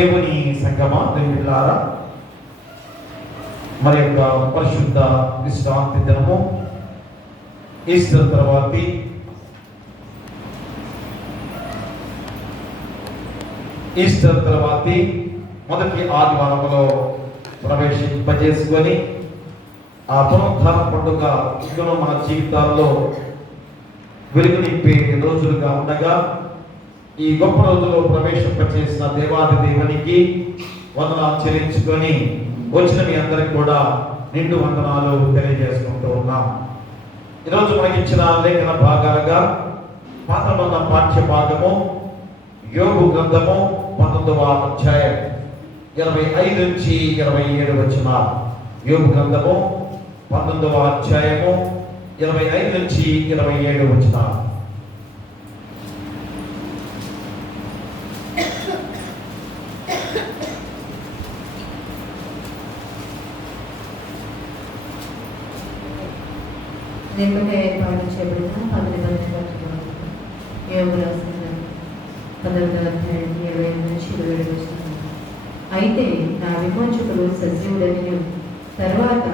దేవుని సంగమా, దేవులారా, మరి యొక్క పరిశుద్ధ విశ్రాంతి దినము ఈస్టర్ తర్వాతి మొదటి ఆదివారంలో ప్రవేశింపజేసుకొని ఆ పునరుద్ధాన పండుగ ఇంకనూ మన జీవితాల్లో వెలుగు నింపే రోజులుగా ఉండగా ఈ గొప్ప రోజులో ప్రవేశింపచేసిన దేవాది దేవునికి వందనాలు చెల్లించుకొని వచ్చిన మీ అందరికి కూడా నిండు వందనాలు తెలియజేసుకుంటూ ఉన్నాం. ఈరోజు మనకి ఇచ్చిన లేఖన భాగాలుగా పాత పాఠ్య భాగము యోబు గ్రంథము 19వ అధ్యాయం 25 నుంచి 27 వచనాలు. యోబు గ్రంథము 19వ అధ్యాయము 25 నుంచి 27 వచనాలు. లేకుంటే ఏర్పాటు చేయబడిన 19వ యోబు రాసిన 19వ అధ్యాయం 25 నుంచి 27 వచనాలు. అయితే నా విమోచకుడు సజీవుడని, తర్వాత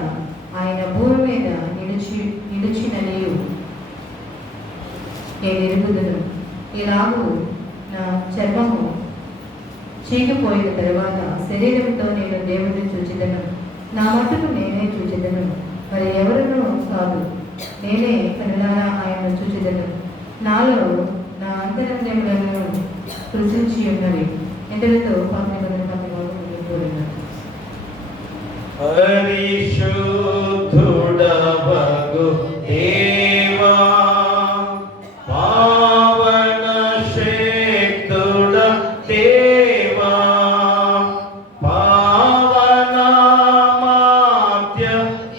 ఆయన భూమి మీద నిలిచిననియు నేను ఎరుగుదును. ఇలాగూ నా చర్మము చీకిపోయిన తర్వాత శరీరంతో నేను దేవుడిని చూచెదను. నా మట్టుకు నేనే చూచెదను, మరి ఎవరునూ కాదు. నేనే కనులారా ఆయన చూచెదను. నాలో నా అంతరంగములను కృషించి ఉన్నవి. ఇంతటితో 19 పరిశుద్ధుడవగు దేవా, పావన శక్తుడ దేవా, పావన మాత్య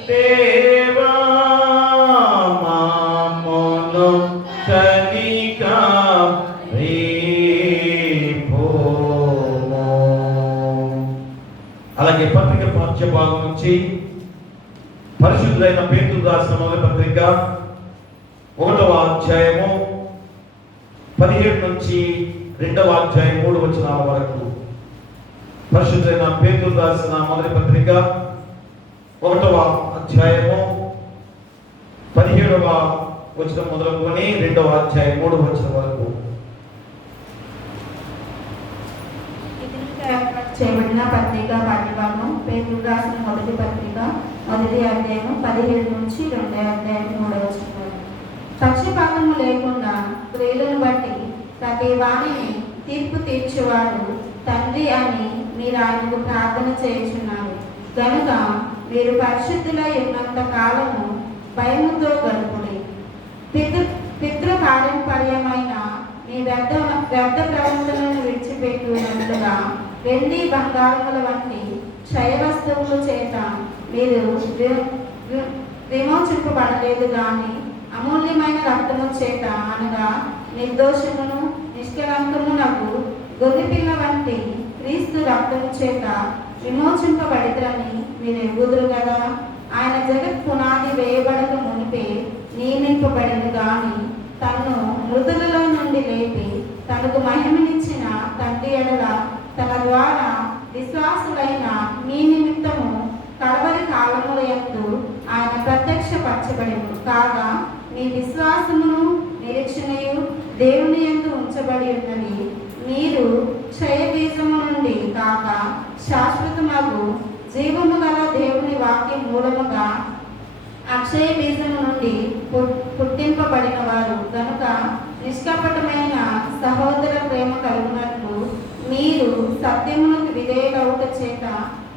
దేవా, మామోను కనికా అలాగే పత్రిక పాఠ్య భాగం నుంచి పరిశుద్ధులైన పేతురు రాసిన మొదటి పత్రిక 1వ అధ్యాయము 17 నుంచి 2వ అధ్యాయం 3 వచనాల వరకు. పరిశుద్ధులైన పేతురు రాసిన మొదటి పత్రిక 1వ అధ్యాయము 17వ వచనం మొదలుకొని 2వ అధ్యాయం 3వ వచనం వరకు. చేయబడిన పత్రిక పాఠ్యభాగం పేతురు రాసిన మొదటి పత్రిక 1వ అధ్యాయం 17 నుంచి 2వ అధ్యాయం 3వ వచనం. పక్షపాతము లేకుండా క్రియలను బట్టి ప్రతి వాణిని తీర్పు తీర్చేవాడు తండ్రి అని మీరు ఆయనకు ప్రార్థన చేయుచున్నారు. కనుక మీరు పరిశుద్ధులై ఉన్నంత కాలము భయముతో గడుపుడి. పితృపారంపర్యమైన మీ వ్యర్థ ప్రవర్తనను విడిచిపెట్టున్నట్లుగా వెండి బంగారముల వంటి క్షయ వస్తువుల చేత మీరు విమోచింపబడలేదు కానీ అమూల్యమైన రక్తము చేత, అనగా నిర్దోషమును నిష్కలంకమునకు గొర్రెపిల్ల వంటి క్రీస్తు రక్తము చేత విమోచింపబడితరని మీరు ఎరుగుదురు కదా. ఆయన జగత్ పునాది వేయబడక మునిపే నియమింపబడింది గాని తన్ను మృతులలో నుండి లేపి తనకు మహిమనిచ్చిన తండ్రి ఎడల తన ద్వారా విశ్వాసులైన మీ నిమిత్తము కడవరి కాలముల యందు ఆయన ప్రత్యక్షపరచబడెను. కాగా మీ విశ్వాసమును నిరీక్షణయు దేవుని యందు ఉంచబడి ఉన్నది. మీరు క్షయ బీజము నుండి కాక శాశ్వతమగు జీవము గల దేవుని వాక్యం మూలముగా అక్షయ బీజము నుండి పుట్టింపబడిన వారు కనుక నిష్కపటమైన సహోదర ప్రేమ కలుగునట్లు మీరు సత్యమునకు విధేయులవుట చేత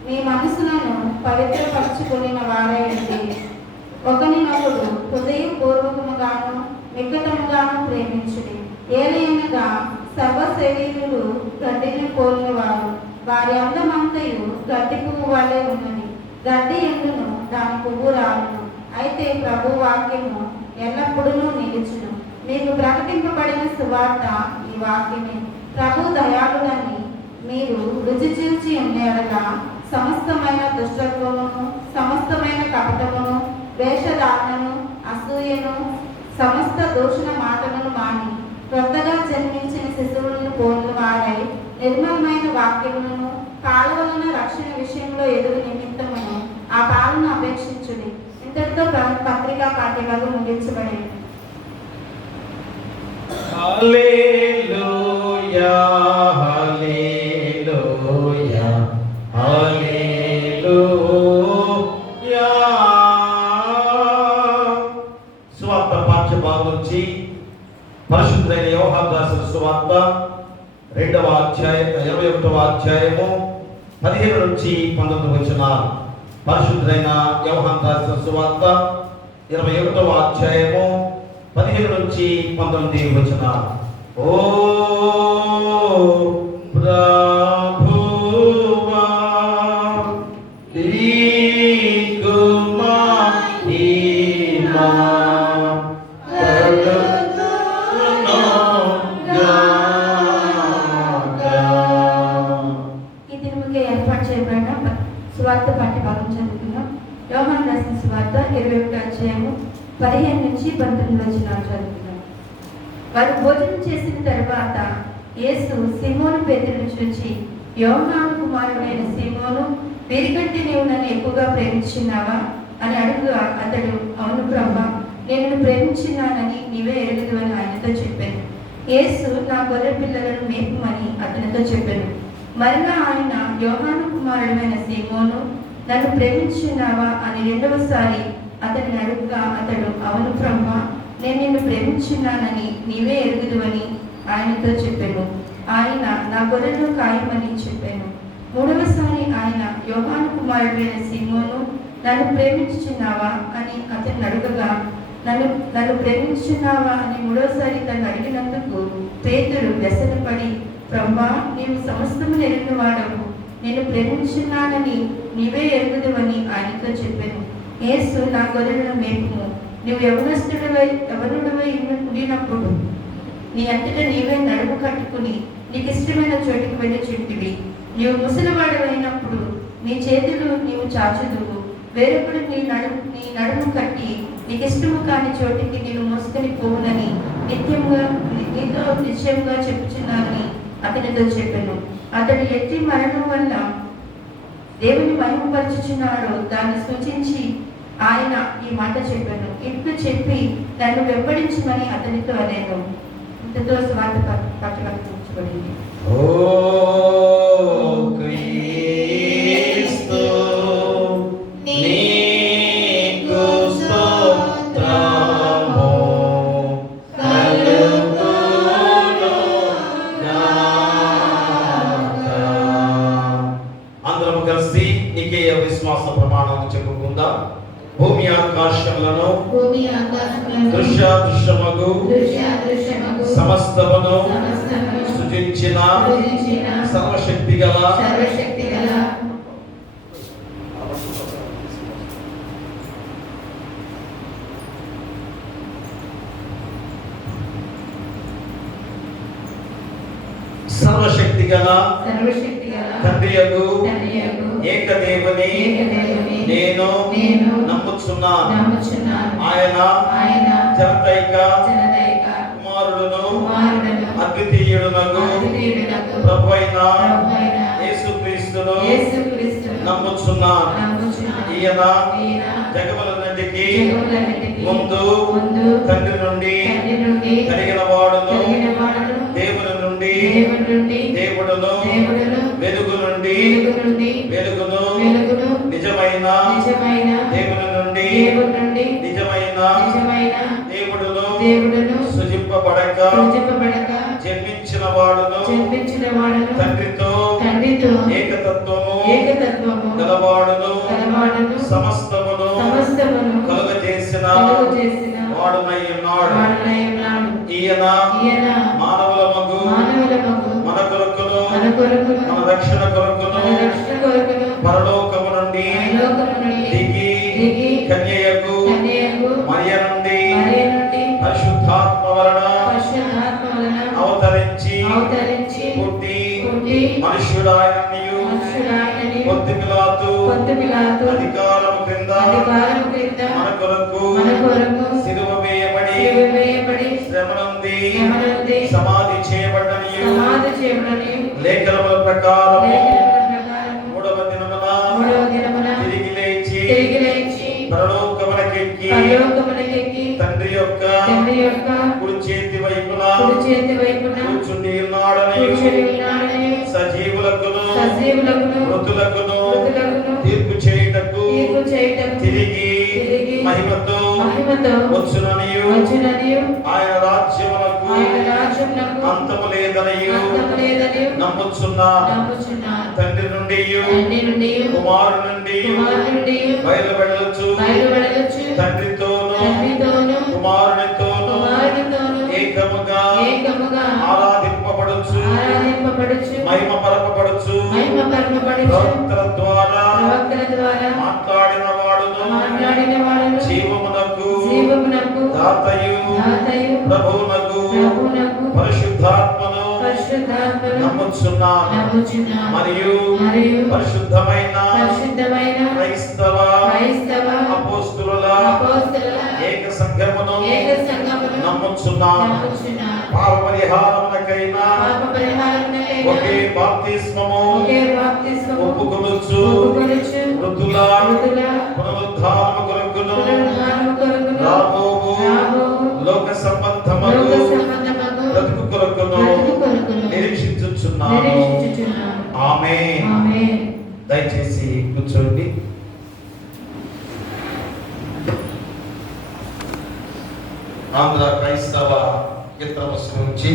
మీ మనసులను పవిత్రపరచుకుని వారై ఉండి ఒకరినొకడు హృదయపూర్వకముగాను నికటముగాను ప్రేమించుడి. ఏలయనగా సర్వ శరీరులు గడ్డిని పోలినవారు, వారి అందమంతయు గడ్డి పువ్వు వలె ఉన్నది. గడ్డి ఎండును, దాని పువ్వు రాలును, అయితే ప్రభు వాక్యము ఎల్లప్పుడూ నిలుచును. మీకు ప్రకటింపబడిన సువార్త ఈ వాక్యమే. ప్రభు దయాళులని మీరు రుచి చూచి ఉండేలా సమస్తమైన దుష్టత్వమును, సమస్తమైన కపటమును, వేషధారణను, అసూయను, సమస్త దూషణ మాటలను మాని క్రొత్తగా జన్మించిన శిశువులను పోలిన వారై నిర్మలమైన వాక్యములను వాక్యంలో ఎదుగు నిమిత్తమును ఆ పాలన అపేక్షించుడి. ఇంతటితో పత్రికా పాఠ్యభాగం ముగించబడింది. హల్లెలూయా హల్లెలూయా హల్లెలూయా. సువార్త పాఠ్యభాగం నుంచి పరిశుద్ధుడైన యోహాను రాసిన సువార్త 2వ అధ్యాయం 21వ అధ్యాయము 15 నుంచి 19 వచనాలు. పరిశుద్ధుడైన యోహాను రాసిన సువార్త 21వ అధ్యాయము 15 నుంచి 19 వచనాలు. ఓ ప్రభువా నీకు మహిమ ఏర్పాటు చేయబడిన సువార్త పాఠ్యభాగం చదువుతున్నాం. యోహాను రాసిన సువార్త 21వ అధ్యాయము 15 నుంచి 19 వచనాలు చదువుతున్నాం. వారు భోజనం చేసిన తర్వాత యేసు సీమోను పేతురును చూచి, యోహాను కుమారుడైన సీమోను, వీరికంటే నీవు నన్ను ఎక్కువగా ప్రేమించున్నావా అని అడుగుగా అతడు, అవును ప్రభువా, నేను నిన్ను ప్రేమించున్నానని నీవే ఎరుగుదువని ఆయనతో చెప్పాను. యేసు, నా గొర్రె పిల్లలను మేపుమని అతనితో చెప్పాను. మరలా ఆయన, యోహాను కుమారుడైన సీమోను, నన్ను ప్రేమించున్నావా అని రెండవసారి అతన్ని అడుగుగా అతడు, అవును ప్రభువా, నేను నిన్ను ప్రేమించున్నానని నీవే ఎరుగుదువని ఆయనతో చెప్పాను. ఆయన, నా గొర్రెలను కాయమని చెప్పాను. మూడవసారి ఆయన, యోహాను కుమారుడైన సీమోను, నన్ను ప్రేమించుచున్నావా అని అతన్ని అడుగగా, నన్ను ప్రేమించుచున్నావా అని మూడవసారి తను అడిగినందుకు పేతురు వ్యసనపడి, ప్రభువా, నీవు సమస్తము ఎరిగిన వాడవు, నేను ప్రేమించున్నానని నీవే ఎరుగుదువని ఆయనతో చెప్పాను. యేసు, నా గొర్రెలను మేపుము, నువ్వు యవనుడవై ఉండినప్పుడు నీ అంతటా నీవే నడుము కట్టుకుని నీకు ఇష్టమైన చోటికి వెళ్ళి చుట్టివి. నీవు ముసలివాడవైనప్పుడు నీ చేతులు నీవు చాచుదువు, వేరొకడు నీ నడుము కట్టి నీకు ఇష్టము కాని చోటికి నేను మోసుకొని పోవునని నీతో నిశ్చయంగా చెప్పుచున్నానని అతనితో చెప్పాను. అతడు ఎట్టి మరణం వల్ల దేవుని మహిమపరచుచున్నాడో దాన్ని సూచించి ఆయన ఈ మాట చెప్పాను. ఇట్లు చెప్పి నన్ను వెంబడించమని అతనితో అనేను. ఇంతతో స్వార్థ పట్టబడింది. ఓ క్రీస్తు నీకు స్తోత్రము కలుగునుగాక. అందరము కలిసి నికేయ విశ్వాస ప్రమాణం చెప్పుకుందాం. భూమి ఆకాశములను దృశ్యాదృశ్యమగు సమస్తమును సృజించిన సర్వశక్తి గల తండ్రియగు ఏకదేవుని నేను నమ్ముచున్నాను. ఆయన జనతైక కుమారుడును అద్వితీయుడునగు ప్రభువైన యేసుక్రీస్తును నమ్ముచున్నాను. ఈయన జగములన్నిటికీ ముందు తండ్రి నుండి కలిగిన వాడును, దేవుని నుండి దేవుడును, వెలుగు నుండి వెలుగును, నిజమైన దేవుని నుండి నిజమైన దేవుడును, సృజింపబడక జన్మించిన వాడును, తండ్రితో ఏకతత్వము గలవాడును, సమస్తమును కలుగజేసిన వాడునై ఉన్నాడు. ఈయన మానవులమగు మన కొరకును మన రక్షణ కొరకును పరలోకము నుండి దిగి కన్యయగు మరియ నుండి పరిశుద్ధాత్మ వలన అవతరించి పుట్టి మనుష్యుడాయననియు పొంతి పిలాతు అధికారము క్రింద మన కొరకు సిలువ వేయబడి శ్రమనుంది సమాధి చేయబడ్డనియు లేఖనముల ప్రకారము మూడవ దినమున సజీవులకును మృతులకును మృతులకును తీర్పు చేయుటకు తీర్పు చేయుటకు తిరిగి తిరిగి మహిమతో మహిమతో వచ్చుననియు వచ్చుననియు ఆయన రాజ్యములకు ఆయన రాజ్యమునకు అంతము లేదనియు అంతము లేదనియు నమ్ముచున్నాను. తండ్రి నుండి కుమారు నుండి బయలువెళ్ళొచ్చు తండ్రితోను కుమారునితోను ఏకముగా ఆరాధింపబడుచు మహిమ పరపబడుచు ప్రవక్తల ద్వారా మాట్లాడిన వాడును జీవమునకు దాతయు ప్రభువునకు పరిశుద్ధాత్మను నమ్ముచున్నాను. మరియు పరిశుద్ధమైన క్రైస్తవ అపోస్తుల ఏక సంఘమును నమ్ముచున్నాను. పాప పరిహారమునకైనా ఒకే బాప్తిస్మము ఒప్పుకొనుచు మృతుల పునరుద్ధానము కొరకును రాబోవు లోక సంబంధములు బ్రతుకు కొరకును నిరీక్షించుచున్నాను. ఆమేన్. దయచేసి కూర్చోండి. ఆంధ్ర క్రైస్తవ కీర్తన పుస్తకం నుంచి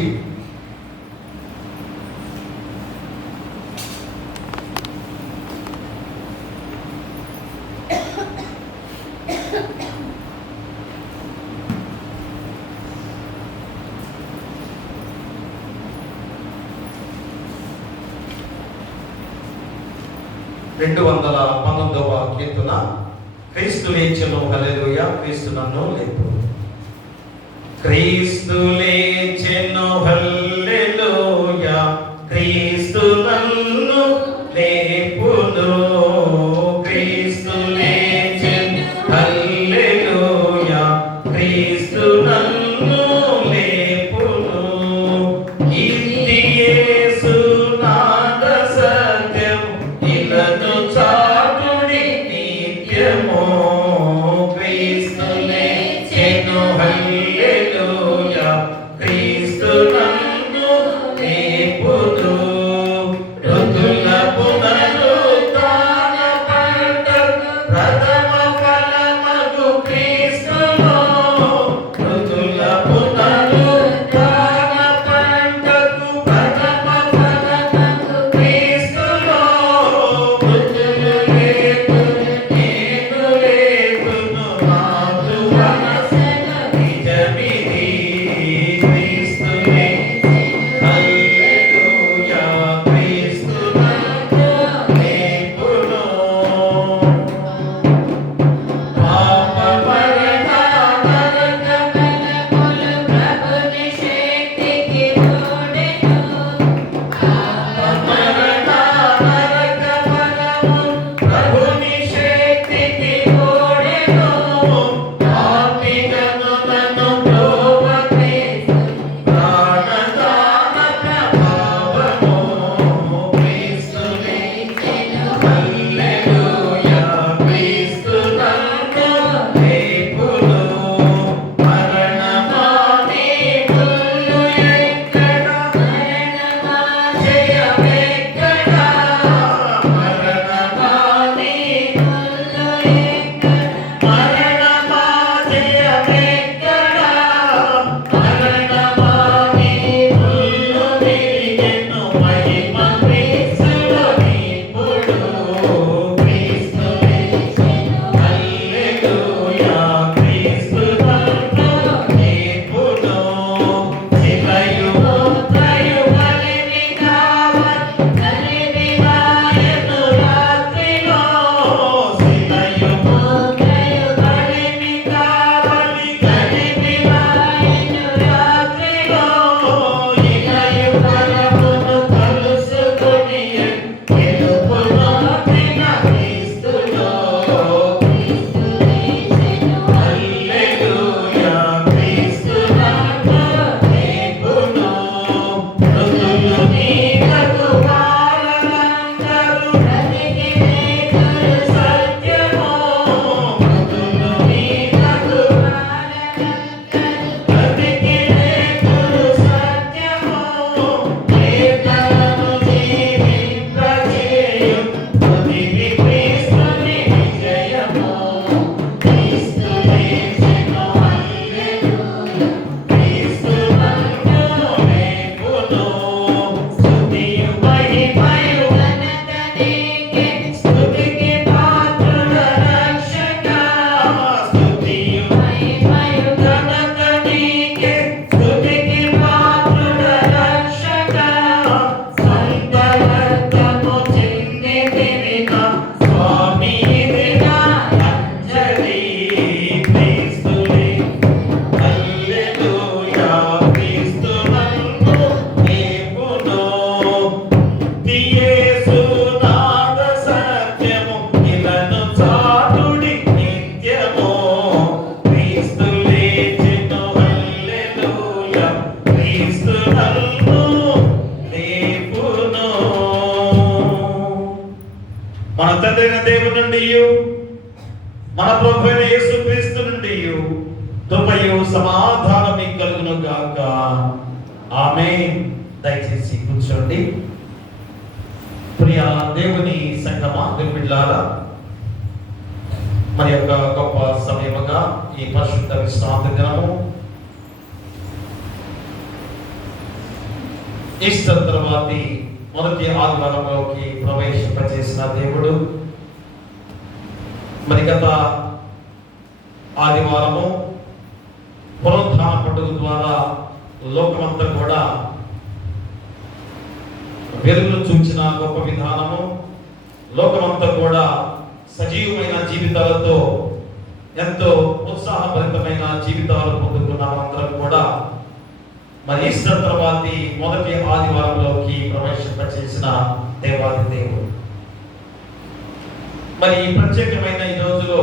కీర్తన. క్రీస్తు లేచెను హల్లెలూయా, క్రీస్తు నన్ను లేపు. క్రీస్తు లేచెను హల్లెలూయా, క్రీస్తు నన్ను లేపును. క్రీస్తు లేచెను హల్లెలూయా, క్రీస్తు నన్ను లేపును. ఇది యేసు నాద సత్యం ఇలను చాటుడి నిత్యము. క్రీస్తు లేచెను హల్లెలూయా, క్రీస్తు నన్ను లేపును. ఋతుల పునరు మన తండ్రి అయిన దేవుని నుండి, మన ప్రభు అయిన యేసుక్రీస్తు నుండి కృపయు సమాధానం మీకు కలుగును గాక. ఆమేన్. దయచేసి కూర్చోండి. ప్రియ దేవుని సంగమా, బిడ్డలారా, మరి యొక్క గొప్ప సమయముగా ఈ పరిశుద్ధ విశ్రాంతి దినము, ఈస్టర్ తర్వాతి మొదటి ఆదివారంలోకి ప్రవేశింపచేసిన దేవుడు మరి గత ఆదివారము పునరుత్థాన పండుగ ద్వారా లోకమంతా కూడా వెలుగును చూచిన గొప్ప విధానము, లోకమంతా కూడా సజీవమైన జీవితాలతో ఎంతో ఉత్సాహభరితమైన జీవితాలు పొందుకున్నాం అందరం కూడా. మరి ఈస్టర్ తర్వాతి మొదటి ఆదివారంలోకి ప్రవేశింపచేసిన దేవాది దేవుడు మరి ఈ ప్రత్యేకమైన ఈ రోజులో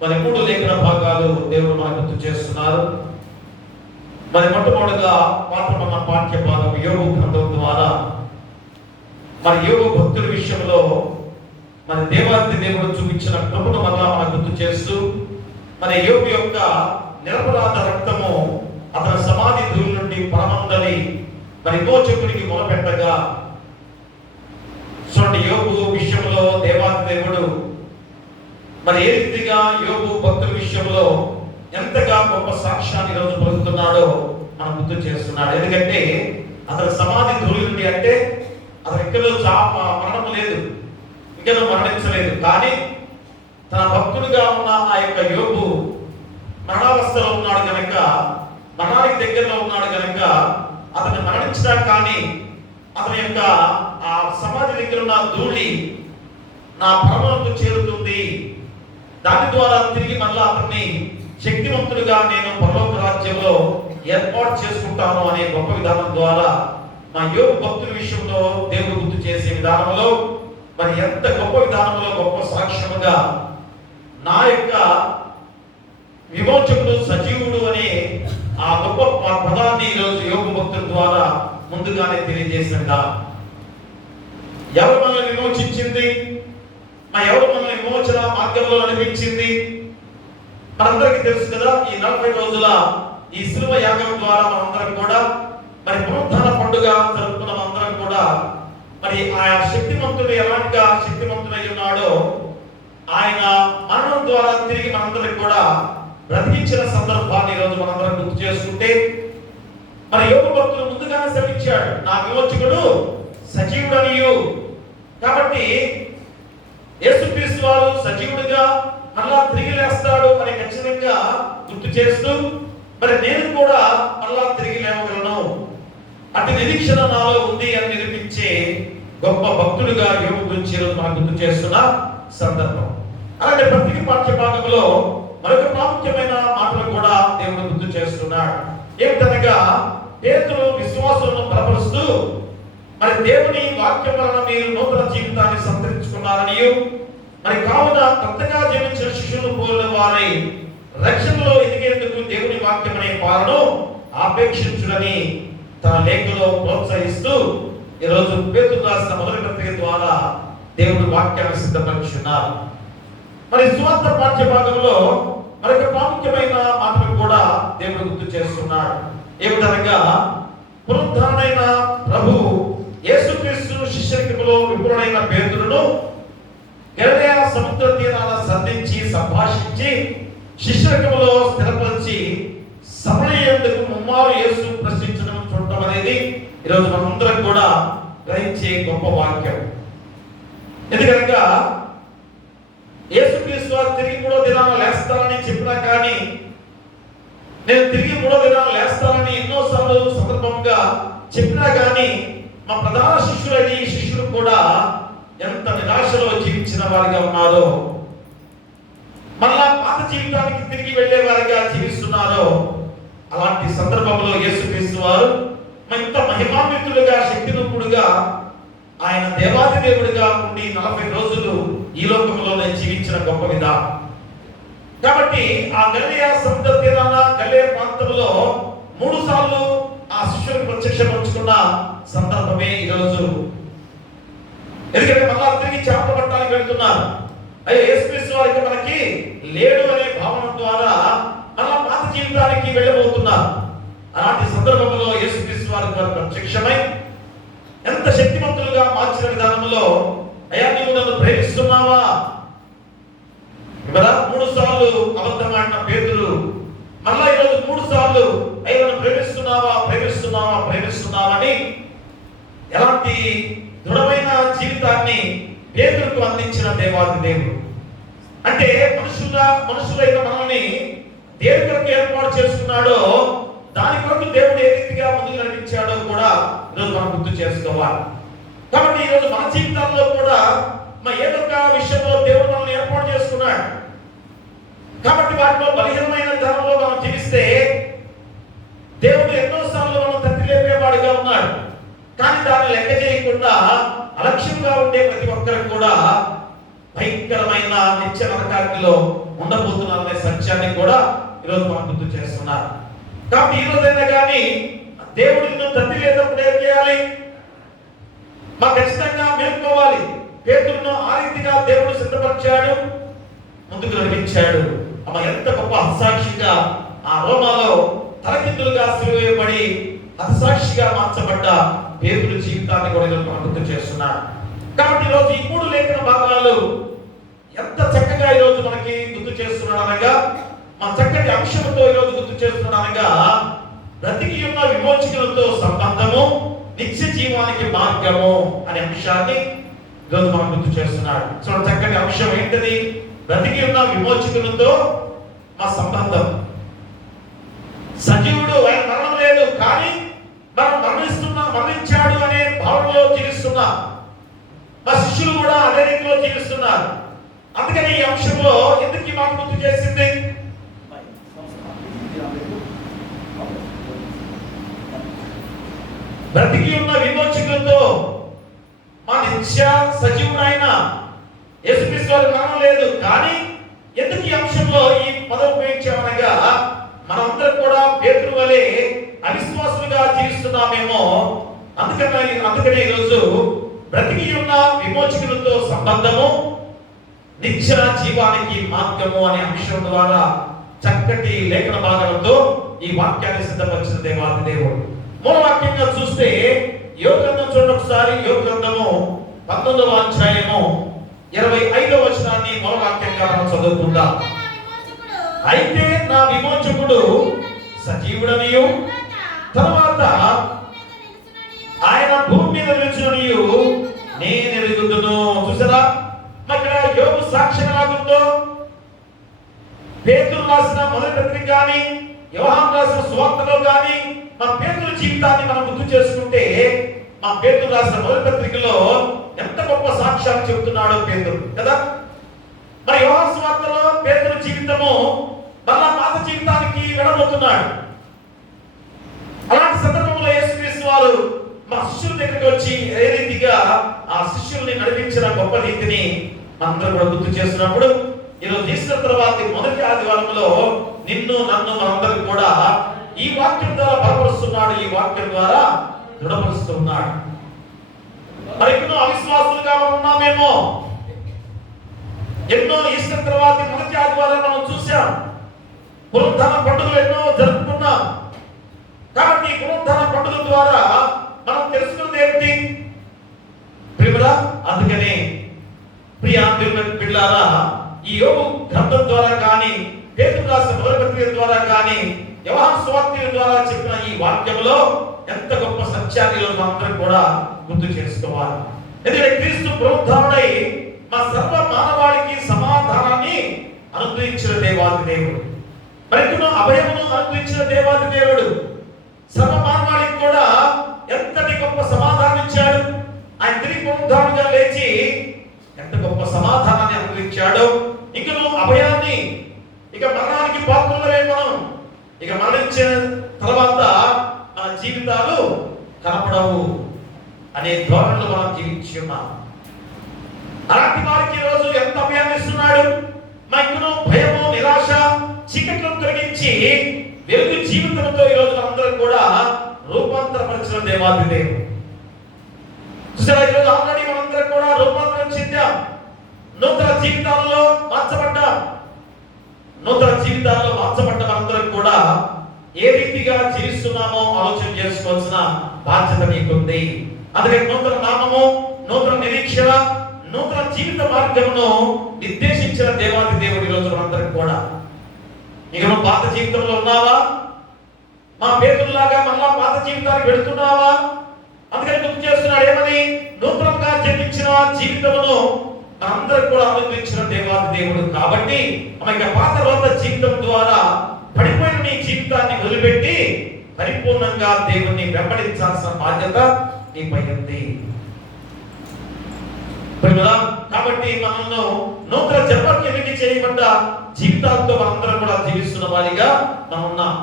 మరి 3 లేఖన భాగాలు దేవుడు మనకు గుర్తు చేస్తున్నారు. మరి మొట్టమొదటిగా పాఠమన్న పాఠ్య భాగం యోబు గ్రంథం ద్వారా మరి యోబు భక్తుల విషయంలో మరి దేవాది దేవుడు చూపించిన కృపను మరలా మనకు గుర్తు చేస్తూ, మరి యోబు యొక్క నిరపరాధ రక్తము అతని సమాధి ధూళి నుండి పరమందలి మరి మోచకుడికి మొదపెట్టగా, చూడండి యోబు విషయంలో దేవాది దేవుడు మరి ఏ రీతిగా యోబు భక్తుల విషయంలో ఎంతగా గొప్ప సాక్ష్యాన్ని ఈరోజు పొందుతున్నాడో మనం గుర్తు చేస్తున్నాడు. ఎందుకంటే అతని సమాధి ధూళి నుండి అంటే అతను ఇక్కడ మరణం లేదు, ఇంకా మరణించలేదు. కానీ తన భక్తుడిగా ఉన్న ఆ యొక్క యోబు మరణావస్థలో ఉన్నాడు కనుక, మరణానికి దగ్గరలో ఉన్నాడు కనుక అతను మరణించినా కానీ అతని యొక్క ఆ సమాధి దగ్గర ఉన్న ధూళి నా పరమకు చేరుతుంది, దాని ద్వారా తిరిగి మళ్ళా అతన్ని శక్తివంతుడిగా నేను పరలోక రాజ్యంలో ఏర్పాటు చేసుకుంటాను అనే గొప్ప విధానం ద్వారా మా యోబు భక్తుల విషయంలో దేవుడు గుర్తు చేసే విధానంలో మరి ఎంత గొప్ప విధానంలో గొప్ప సాక్ష్యముగా నా యొక్క విమోచకుడు సజీవుడు అనే ఆ గొప్ప పదాన్ని ఈరోజు యోబు భక్తుల ద్వారా ముందుగానే తెలియజేసిన విధానం. ఎవరు మనల్ని విమోచించింది, ఎవరు మనల్ని విమోచన మార్గంలో నడిపించింది మనందరికీ తెలుసు కదా. ఈ 40 రోజుల ఈ శిలువ యాగం ద్వారా మనందరం కూడా మరి పునరుత్థాన పండుగ జరుపుకున్న అందరం కూడా మరి ఆయా శక్తిమంతుడు ఎలాంటిగా శక్తిమంతుడై ఉన్నాడో ఆయన మరణం ద్వారా తిరిగి మనందరికి కూడా బ్రతికించిన సందర్భాన్ని ఈరోజు మనందరం గుర్తు చేసుకుంటే, మరి యోబు భక్తులు ముందుగానే శ్రమించాడు, నా విమోచకుడు సజీవుడనియు. కాబట్టి యేసుక్రీస్తు వారు సజీవుడిగా మళ్ళా తిరిగి లేస్తాడు అని ఖచ్చితంగా గుర్తు చేస్తూ, మరి నేను కూడా మళ్ళా తిరిగి లేవగలను అటు నిరీక్షణ నాలో ఉంది అని నిరూపించే గొప్ప భక్తుడిగా యోబు గురించి మనం గుర్తు చేస్తున్న సందర్భం. అలాంటి ప్రతి పాఠ్య భాగంలో మరొక ప్రాముఖ్యమైన మాటలు కూడా దేవుడు గుర్తు చేస్తున్నాడు. ఏమిటనగా పేతురు విశ్వాసులను బలపరుస్తూ మరి దేవుని వాక్యం వలన మీరు నూతన జీవితాన్ని సంతరించుకున్నారని, మరి కావున కొత్తగా జీవించిన శిష్యులు పోలిన వారి రక్షణలో ఎదిగేందుకు దేవుని వాక్యం అనే పాలను ఆపేక్షించుడని తన లేఖలో ప్రోత్సహిస్తూ ఈరోజు పేతురు రాసిన మొదటి పత్రిక ద్వారా దేవుని వాక్యాన్ని సిద్ధపరుచున్నారు. మరి సువార్త పాఠ్య భాగంలో మరొక ప్రాముఖ్యమైన మాటలు కూడా దేవుడు గుర్తు చేస్తున్నాడు. ఏమిటనగా పునరుద్ధరణైన ప్రభు యేసుక్రీస్తు శిష్యరికములో విపులైన పేతురును గలిలయ సముద్ర తీరాన సంధించి సంభాషించి శిష్యరికములో స్థిరపరిచి సమరయందుకు ముమ్మారు యేసు ప్రశ్నించడం చూడటం అనేది ఈరోజు మనందరం కూడా గ్రహించే గొప్ప వాక్యం. ఎందుకనగా యేసుక్రీస్తు వారు తిరిగి 3వ దినాన లేస్తారని చెప్పినా కానీ, నేను తిరిగి 3వ దినాన లేస్తానని ఎన్నోసార్లు సందర్భంగా చెప్పినా కానీ మా ప్రధాన శిష్యులైన ఈ శిష్యులు కూడా ఎంత నిరాశలో జీవించిన వారిగా ఉన్నారో, మళ్ళా పాత జీవితానికి తిరిగి వెళ్లే వారిగా జీవిస్తున్నారో, అలాంటి సందర్భంలో యేసుక్రీస్తు వారు ఎంత మహిమాన్వితులుగా శక్తివంతుడుగా ఆయన దేవాది దేవుడిగా ఉండి 40 రోజులు ఈ లోకంలోనే జీవించిన గొప్ప విధానం. కాబట్టి ఆ గలిలయ సముద్ర తీరాన గలిలయ ప్రాంతంలో 3 సార్లు ఆ శిష్యులకు ప్రత్యక్షపరుచుకున్న సందర్భమే ఈరోజు. ఎందుకంటే మళ్ళా తిరిగి చేపలు పట్టాలి జీవితానికి వెళ్తున్నారు. అయ్యో యేసుక్రీస్తు వారికి మనకి లేడు అనే భావన ద్వారా మళ్ళా పాత జీవితానికి వెళ్ళబోతున్నారు. అలాంటి సందర్భంలో యేసుక్రీస్తు వారికి ప్రత్యక్షమై ఎంత శక్తివంతులుగా మార్చిన విధానంలో, అయ్యా నీవు నన్ను ప్రేమిస్తున్నావా? కదా 3 సార్లు అబద్ధమాడిన పేతురు మళ్ళా ఈరోజు 3 సార్లు అయ్యా నన్ను ప్రేమిస్తున్నావా ప్రేమిస్తున్నావా ప్రేమిస్తున్నావా అని ఎలాంటి దృఢమైన జీవితాన్ని పేతురుకు అందించిన దేవాది దేవుడు. అంటే మనుషులైన మనల్ని దేవుని కొరకు ఏర్పాటు చేసుకున్నాడో దాని కొరకు దేవుడు ఏ రీతిగా ముందుకు నడిపించాడో కూడా ఈరోజు మనం గుర్తు చేసుకోవాలి. కాబట్టి ఈరోజు మన జీవితాల్లో కూడా ఏదో ఒక విషయంలో దేవుడు మనల్ని ఏర్పాటు చేసుకున్నాడు. కాబట్టి వాటిలో బలహీనమైన ధనంలో మనం జీవిస్తే దేవుడు ఎన్నోసార్లు మనం తట్టి లేపేవాడుగా ఉన్నాడు. కానీ దాన్ని లెక్క చేయకుండా అలక్ష్యంగా ఉండే ప్రతి ఒక్కరికి కూడా భయంకరమైన నిత్య నరకాగ్నిలో ఉండబోతున్నారనే సత్యాన్ని కూడా ఈరోజు మనం గుర్తు చేస్తున్నారు. కాబట్టి ఈ రోజైనా కానీ దేవుడు నిన్ను తట్టి లేనప్పుడు ఏం చేయాలి? ఖచ్చితంగా మేల్కోవాలి. పేతురును ఆ రీతిగా దేవుడు సిద్ధపరిచాడు, ముందుకు నడిపించాడు. ఎంత గొప్ప హతసాక్షిగా ఆ రోమాలో తలకిందులుగా సిలువేయబడి హతసాక్షిగా మార్చబడ్డ పేతురు జీవితాన్ని కూడా ఈరోజు మనం గుర్తు చేస్తున్నాం. కాబట్టి ఈరోజు ఈ 3 లేఖన భాగాలు ఎంత చక్కగా ఈరోజు మనకి గుర్తు చేస్తున్నాడు అనగా, మన చక్కటి అంశంతో ఈరోజు గుర్తు చేస్తున్నాడు అనగా, బ్రతికి ఉన్న విమోచకులతో సంబంధము, నిత్య జీవానికి మార్గము అనే అంశాన్ని ఈరోజు మనం గుర్తు చేస్తున్నాడు. సో చక్కటి అంశం ఏంటది? బ్రతికి ఉన్న విమోచకులతో మా సంబంధం. సజీవుడు, ఆయన మరణం లేదు, కానీ మనం మరణించాడు అనే భావనలో జీవిస్తున్నాం. మా శిష్యులు కూడా అదే రీతిలో జీవిస్తున్నారు. అందుకని ఈ అంశంలో ఎందుకు మాకు గుర్తు చేసింది? బ్రతికి ఉన్న విమోచకులతో మా నిత్య సజీవుడైన యేసుక్రీస్తు వారి మరణం లేదు, కానీ ఎందుకు ఈ అంశంలో ఈ పదం ఉపయోగించామనగా, మనమందరం కూడా పేతురు వలె అవిశ్వాసులుగా జీవిస్తున్నామేమో. అందుకనే ఈరోజు బ్రతికి ఉన్న విమోచకులతో సంబంధము, నిత్య జీవానికి మార్గము అనే అంశం ద్వారా చక్కటి లేఖన భాగాలతో ఈ వాక్యాన్ని సిద్ధపరిచిన దేవాది దేవుడు. మూలవాక్యంగా చూస్తే యోగ గ్రంథం చూడండి ఒకసారి. యోగ గ్రంథము 19వ అధ్యాయము 25వ వచనాన్ని మూలవాక్యంగా మనం చదువుకుందాం. అయితే నా విమోచకుడు సజీవుడనియు తరువాత ఆయన భూమి మీద నిలుచుననియు నేను ఎరుగుదును. చూసారా ఇక్కడ యోగు సాక్ష్యం ఎలాగుందో? పేతురు రాసిన మొదటి పత్రిక కానీ యోహాను రాసిన సువార్తలో కానీ మన పేతురు జీవితాన్ని మనం గుర్తు చేసుకుంటే, మా పేతురు రాసిన మొదటి పత్రికలో ఎంత గొప్ప సాక్ష్యాలు చెబుతున్నాడో పేతురు కదా. మరి యోహాను సువార్తలో పేతురు జీవితము మళ్ళా పాత జీవితానికి వెళ్ళబోతున్నాడు. అలాంటి సందర్భంలో యేసుక్రీస్తు వారు మా శిష్యుల దగ్గరికి వచ్చి ఏ రీతిగా ఆ శిష్యుల్ని నడిపించిన గొప్ప రీతిని మనందరం కూడా గుర్తు చేస్తున్నప్పుడు, ఈరోజు ఈస్టర్ తర్వాత మొదటి ఆదివారంలో నిన్ను నన్ను మనందరం కూడా ఈ వాక్యం ద్వారా బలపరుస్తున్నాడు, ఈ వాక్యం ద్వారా దృఢపరుస్తున్నాడు. మరి ఎన్నో అవిశ్వాసులుగా ఉన్నామేమో. ఎన్నో ఈస్టర్ తర్వాత మొదటి ఆదివారం మనం చూసాం. పునరుత్థాన పండుగలు ఎన్నో జరుపుకున్నాం. కాబట్టి పునరుత్థాన పండుగల ద్వారా మనం తెలుసుకున్నది ఏమిటి ప్రియమురా? అందుకనే ప్రియ బిడ్డలారా, ఈ యోగు గ్రంథం ద్వారా కానీ, పేతురు రాసిన మొదటి పత్రిక ద్వారా కానీ, యోహాను సువార్తల ద్వారా చెప్పిన ఈ వాక్యంలో ఎంత గొప్ప సత్యాన్ని మనందరం కూడా గుర్తు చేసుకోవాలి. ఎందుకంటే క్రీస్తు పునరుద్ధానుడై మా సర్వ మానవాళికి సమాధానాన్ని అనుగ్రహించిన దేవాది దేవుడు, మరెన్నో అభయమును అనుగ్రహించిన దేవాది దేవుడు, సర్వ మానవాళికి కూడా ఎంతటి గొప్ప సమాధానం ఇచ్చాడు. ఆయన తిరిగి పునరుద్ధానుడిగా లేచి ఎంత గొప్ప సమాధానాన్ని అనుగ్రహించాడు. ఇక నువ్వు అభయాన్ని, ఇక మరణానికి పాత్రలమే మనం, ఇక మరణించిన తర్వాత మన జీవితాలు కనపడవు అనే ధోరణిలో మనం జీవించి ఉన్నాం. అలాంటి వారికి ఈరోజు ఎంత అభయాన్ని ఇస్తున్నాడు. మనకును భయము, నిరాశ, చీకట్లను తొలగించి వెలుగు జీవితంతో ఈరోజు అందరూ కూడా రూపాంతరపరిచిన దేవాది దేవుడు. చూసారా, ఈరోజు ఆల్రెడీ మనందరం కూడా రూపాంతరం చెందాం. జీవితాల్లో మార్చబడ్డాం. నూతన జీవితాల్లో మార్చబడ్డ మనందరం కూడా ఏ రీతిగా జీవిస్తున్నామో ఆలోచన చేసుకోవాల్సిన బాధ్యత నీకుంది. అందుకని నూతన నామము, నూతన నిరీక్షణ, నూతన జీవిత మార్గమును నిర్దేశించిన దేవాది దేవుడి రోజు మనందరం కూడా. ఇక నువ్వు పాత జీవితంలో ఉన్నావా? మా పేదల్లాగా మళ్ళా పాత జీవితానికి వెళుతున్నావా? అందుకని గుర్తు చేస్తున్నాడు ఏమని? నూతనంగా జన్మించిన జీవితమును అందరూ కూడా అనుగ్రహించిన దేవాది దేవుడు. కాబట్టి ఆమె పాత రోత జీవితం ద్వారా పడిపోయిన నీ జీవితాన్ని వదిలిపెట్టి పరిపూర్ణంగా దేవుణ్ణి వెంబడించాల్సిన బాధ్యత నీపై ఉంది. కాబట్టి మనల్ని నూతన జన్మకి ఎన్నిక చేయబడ్డ జీవితాలతో మనందరం కూడా జీవిస్తున్న వారిగా మనం ఉన్నాం.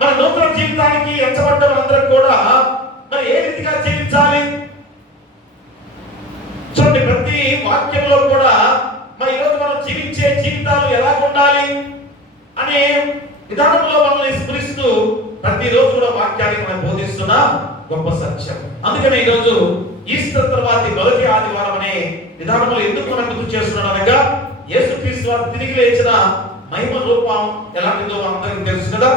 మన నూతన జీవితానికి ఎంచబడ్డ మనందరం కూడా మరి ఏ రీతిగా జీవించాలి? చూడండి, ప్రతి వాక్యంలో కూడా మరి ఈరోజు మనం జీవించే జీవితాలు ఎలా ఉండాలి అనే విధానంలో మనల్ని స్మరిస్తూ ప్రతిరోజు కూడా వాక్యాన్ని మనం బోధిస్తున్న గొప్ప సత్యం. అందుకని ఈరోజు ఈస్టర్ తర్వాత మొదటి ఆదివారం అనే విధానంలో ఎందుకు మనం గుర్తు చేస్తున్నాడు అనగా, యేసుక్రీస్తు వారు తిరిగి లేచిన మహిమ రూపం ఎలాంటిదో అందరికీ తెలుసు కదా.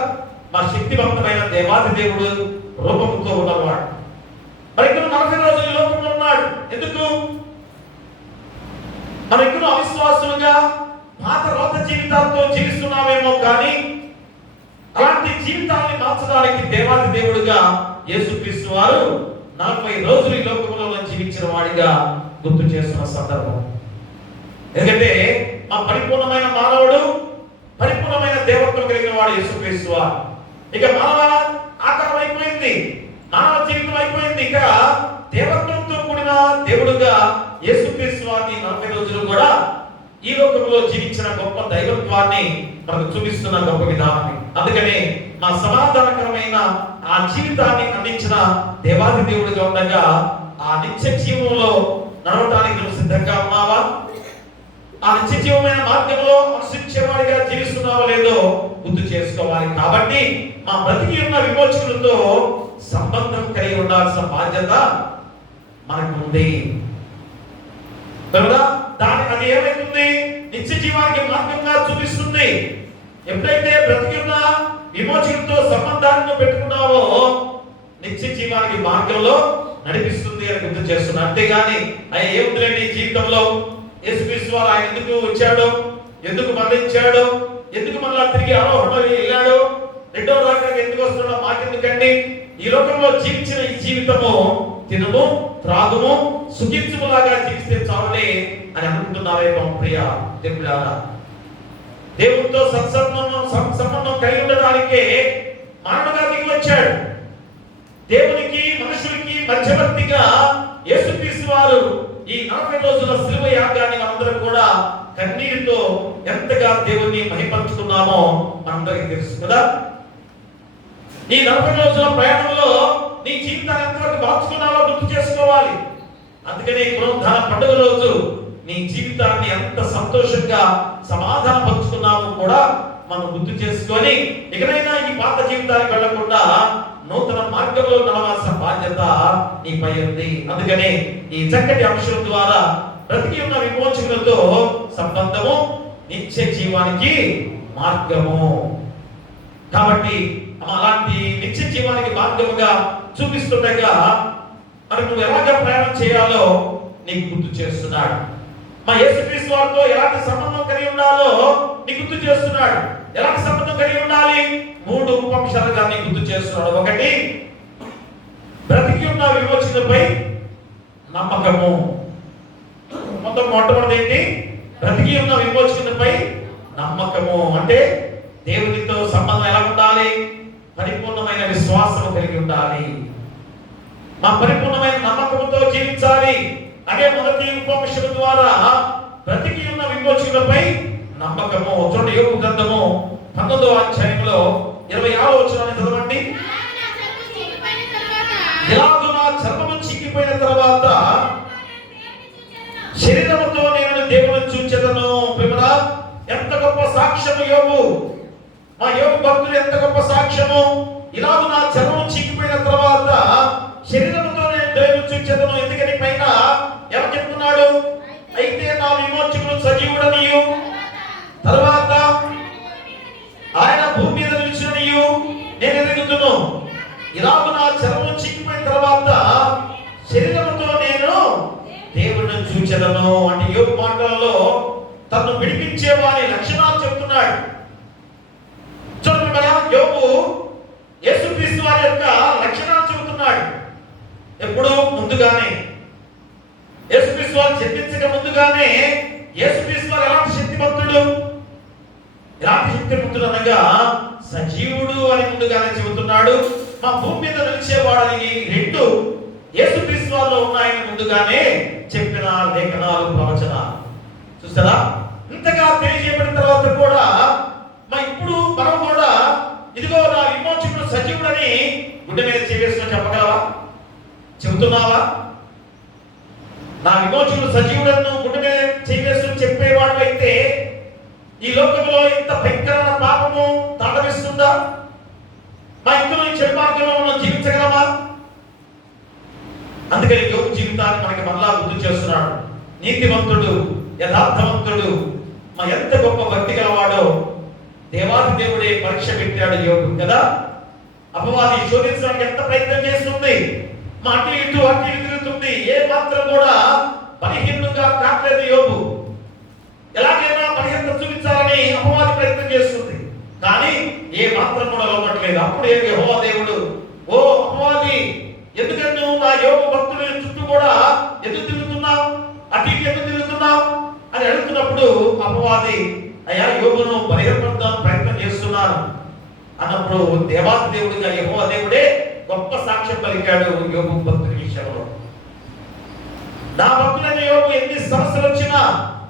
మా శక్తివంతమైన దేవాది దేవుడు రూపంతో ఉన్నవాడు. మరి ఇక్కడ 40 రోజులు ఈ లోకంలో ఉన్నాడు. ఎందుకు? మనం ఇక్కడ అవిశ్వాసులుగా పాత రోత జీవితాలతో జీవిస్తున్నామేమో కానీ అలాంటి జీవితాన్ని మార్చడానికి దేవాది దేవుడుగా యేసుక్రీస్తు వారు 40 రోజులు ఈ లోకంలో జీవించిన వాడిగా గుర్తు చేస్తున్న సందర్భం. ఎందుకంటే మా పరిపూర్ణమైన మానవుడు, పరిపూర్ణమైన దేవత్వం కలిగిన వాడు యేసుక్రీస్తు వారు. ఇక మానవ ఆకారం అయిపోయింది, మానవ జీవితం అయిపోయింది. ఇక దేవత్వంతో కూడిన దేవుడుగా యేసుక్రీస్తు వారిని 40 రోజులు కూడా ఈ లోకంలో జీవించిన గొప్ప దైవత్వాన్ని మనకు చూపిస్తున్న గొప్ప విధానాన్ని. అందుకని మా సమాధానకరమైన ఆ జీవితాన్ని అందించిన దేవాది దేవుడిగా ఉండగా ఆ నిత్య జీవంలో నడవటానికి నువ్వు సిద్ధంగా ఉన్నావా? ఆ నిత్య జీవమైన మార్గంలో అనుసరించేవాడిగా జీవిస్తున్నావో లేదో గుర్తు చేసుకోవాలి. కాబట్టి మా బ్రతికి ఉన్న విమోచకులతో సంబంధం కలిగి ఉండాల్సిన బాధ్యత మనకు ఉంది కదా. అది ఏమైతుంది? నిత్య జీవానికి మార్గంగా చూపిస్తుంది. ఎప్పుడైతే బ్రతికి ఉన్న విమోచకులతో సంబంధాన్ని పెట్టుకున్నావో నిత్య జీవానికి మార్గంలో నడిపిస్తుంది అని గుర్తు చేస్తున్నా. అంతేగాని అయ్యా ఏముందిలేండి ఈ జీవితంలో, యేసుక్రీస్తు వారు ఆయన ఎందుకు వచ్చాడు, ఎందుకు మరణించాడు, ఎందుకు మళ్ళా తిరిగి ఆరోహణ వెళ్ళాడు, రెండో రాకడానికి ఎందుకు వస్తున్నాడో మాకెందుకండి, ఈ లోకంలో జీవించిన ఈ జీవితము తినము త్రాగుము సుఖించులాగా జీవిస్తే చాలని అని అనుకుంటున్నావేమో ప్రియ దేవుడారా. దేవుడితో సంబంధం కలిగి ఉండడానికే మానవుగా దిగి వచ్చాడు. దేవునికి మనుషులకి మధ్యవర్తిగా యేసుక్రీస్తు వారు ఈ 40 రోజుల శిలువ యాగాన్ని మనందరం కూడా కన్నీరుతో ఎంతగా దేవుణ్ణి మహిమపరుచుకున్నామో మనందరికీ తెలుసు కదా. ఈ 40 రోజుల ప్రయాణంలో నీ జీవితాన్ని ఎంతవరకు మార్చుకున్నావో గుర్తు చేసుకోవాలి. అందుకనే పునరుద్ధాన పండుగ రోజు నీ జీవితాన్ని ఎంత సంతోషంగా సమాధాన పంచుకున్నామో కూడా మనం గుర్తు చేసుకొని ఇకనైనా ఈ పాత జీవితానికి వెళ్లకుండా నూతన మార్గంలో నడవాల్సిన బాధ్యత నీపై ఉంది. అందుకనే ఈ చక్కటి అంశం ద్వారా బ్రతికి ఉన్న విమోచకులతో సంబంధము నిత్య జీవానికి మార్గము. కాబట్టి అలాంటి నిత్య జీవానికి మార్గముగా చూపిస్తుండగా మరి నువ్వు ఎలాగ ప్రయాణం చేయాలో నీకు గుర్తు చేస్తున్నాడు. మా యేసుక్రీస్తు వారితో ఎలాంటి సంబంధం కలిగి ఉండాలో నీకు గుర్తు చేస్తున్నాడు. ఎలాంటి సంబంధం కలిగి ఉండాలి? 3 ఉపంశాలుగా నీకు గుర్తు చేస్తున్నాడు. ఒకటి, బ్రతికి ఉన్న విమోచకులపై నమ్మకము. మొట్టమొదటి ఏంటి? బ్రతికి ఉన్న విమోచకులపై నమ్మకము. అంటే దేవునితో సంబంధం ఎలా ఉండాలి? పరిపూర్ణమైన విశ్వాసం కలిగి ఉండాలి. మా పరిపూర్ణమైన నమ్మకంతో జీవించాలి. అదే మొదటి ఉపంశం ద్వారా బ్రతికి ఉన్న విమోచకులపై నమ్మకము. చూడండి, యోబు గ్రంథము 19వ అధ్యాయంలో 26వ వచనాన్ని చదవండి. ఎలాగో నా చర్మము చీకిపోయిన తర్వాత శరీరముతో నేను దేవుని చూచెదను. ప్రేమరా, ఎంత గొప్ప సాక్ష్యము యోబు. మా యోబు భక్తులు ఎంత గొప్ప సాక్ష్యము. ఇలాగ నా చర్మం చీకిపోయిన తర్వాత శరీరంతో నేను దేవుని చూచెదను. ఎందుకని పైన ఎవరు చెప్తున్నాడు? అయితే నా విమోచకులు సజీవుడనియు తర్వాత ఆయన భూమి మీద నిలిచిననియు నేను ఎరుగుదును. ఇలాగ నా చర్మం చిక్కిపోయిన తర్వాత శరీరంతో నేను దేవుడిని చూచెదను అంటే యోబు మాటలలో తను విడిపించే వారి లక్షణాలు చెప్తున్నాడు. చూడండి కదా, యోబు యేసుక్రీస్తు వారి యొక్క లక్షణాలు చెబుతున్నాడు. ఎప్పుడు ముందుగానే యేసుక్రీస్తు వారు జన్మించక ముందుగానే యేసుక్రీస్తు వారు ఎలాంటి శక్తిమంతుడు, ఎలాంటి శక్తిమంతుడు అనగా సజీవుడు అని ముందుగానే చెబుతున్నాడు. మా భూమి మీద నిలిచేవాడని రెండు యేసుక్రీస్తు వారిలో ఉన్నాయని ముందుగానే చెప్పిన లేఖనాలు ప్రవచనాలు చూస్తారా. ఇంతగా తెలియజేయబడిన తర్వాత కూడా ఇప్పుడు మనం కూడా ఇదిగో నా విమోచకుడు సజీవుడని గుడ్డ మీద చేవేసుకొని చెప్పగలవా? చెబుతున్నావా? నా విమోచకుడు సజీవుడను గుడ్డ మీద చేవేసుకొని చెప్పేవాడు అయితే ఈ లోకంలో ఇంత భయంకరమైన పాపము తాండవిస్తుందా? మా ఇంట్లో చెడు మార్గంలో మనం జీవించగలమా? అందుకని యోబు జీవితాన్ని మనకి మళ్ళా గుర్తు చేస్తున్నాడు. నీతివంతుడు, యథార్థవంతుడు, ఎంత గొప్ప భక్తి గలవాడో దేవాది దేవుడే పరీక్ష పెట్టాడు యోబు కదా. అపవాది శోధించడానికి ఎంత ప్రయత్నం చేస్తుంది, అటు ఇటు తిరుగుతుంది, ఏ మాత్రం కూడా బలహీనంగా కాట్లేదు యోబు. ఎలాగైనా బలహీనత చూపించాలని అపవాది ప్రయత్నం చేస్తుంది, కానీ ఏ మాత్రం కూడా లొంగట్లేదు. అప్పుడు యెహోవా దేవుడు, ఓ అపవాది, ఎందుకంటే నువ్వు నా యోబు భక్తుల చుట్టూ కూడా ఎందుకు తిరుగుతున్నావు, అటు ఇటు ఎందుకు తిరుగుతున్నావు అని అడుగుతున్నప్పుడు అపవాది, అయ్యా యోబును బలహీనపడడానికి ప్రయత్నం చేస్తున్నాను అన్నప్పుడు దేవాది దేవుడిగా యెహోవా దేవుడే గొప్ప సాక్ష్యం పలికాడు యోబు భక్తుల విషయంలో. నా భక్తులైన యోబు ఎన్ని సమస్యలు వచ్చినా,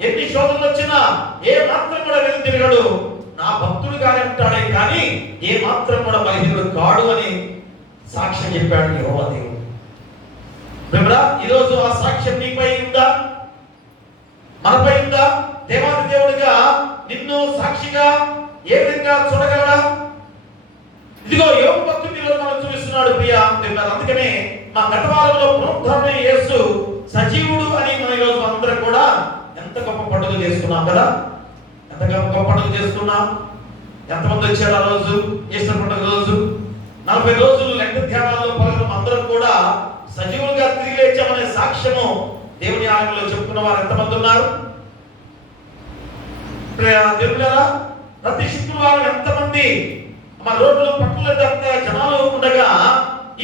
ఎన్ని శోధనలు వచ్చినా ఏ మాత్రం కూడా వెను తిరగడు, నా భక్తుడు గానే ఉంటాడే కానీ ఏ మాత్రం కూడా బలహీనుడు కాడు అని సాక్ష్యం చెప్పాడు యెహోవా దేవుడు. ఈరోజు ఆ సాక్ష్యం నీపై ఉందా, మనపై ఉందా? దేవాది దేవుడిగా నిన్ను సాక్షిగా ఏ విధంగా చూడగలడా? ఇదిగో యోబు భక్తుని ఈరోజు మనం చూపిస్తున్నాడు ప్రియా. అందుకనే మా గత వారంలో పునరుద్ధరణ యేసు సజీవుడు అని మనం ఈరోజు అందరం కూడా ఎంత గొప్ప పండుగ చేసుకున్నాం కదా. ఎంత గొప్ప పండుగ చేసుకున్నాం. ఎంతమంది వచ్చారు ఆ రోజు ఈస్టర్ పండుగ రోజు? 40 రోజులు లెక్క ధ్యానాల్లో పాల్గొన్న అందరం కూడా సజీవులుగా తిరిగి లేచామనే సాక్ష్యము దేవుని ఆలయంలో చెప్పుకున్న వారు ఎంతమంది ఉన్నారు? దేవుడారా, ప్రతి శుక్రవారం ఎంతమంది మన రోడ్లు పట్టుల దగ్గర జనాలు ఉండగా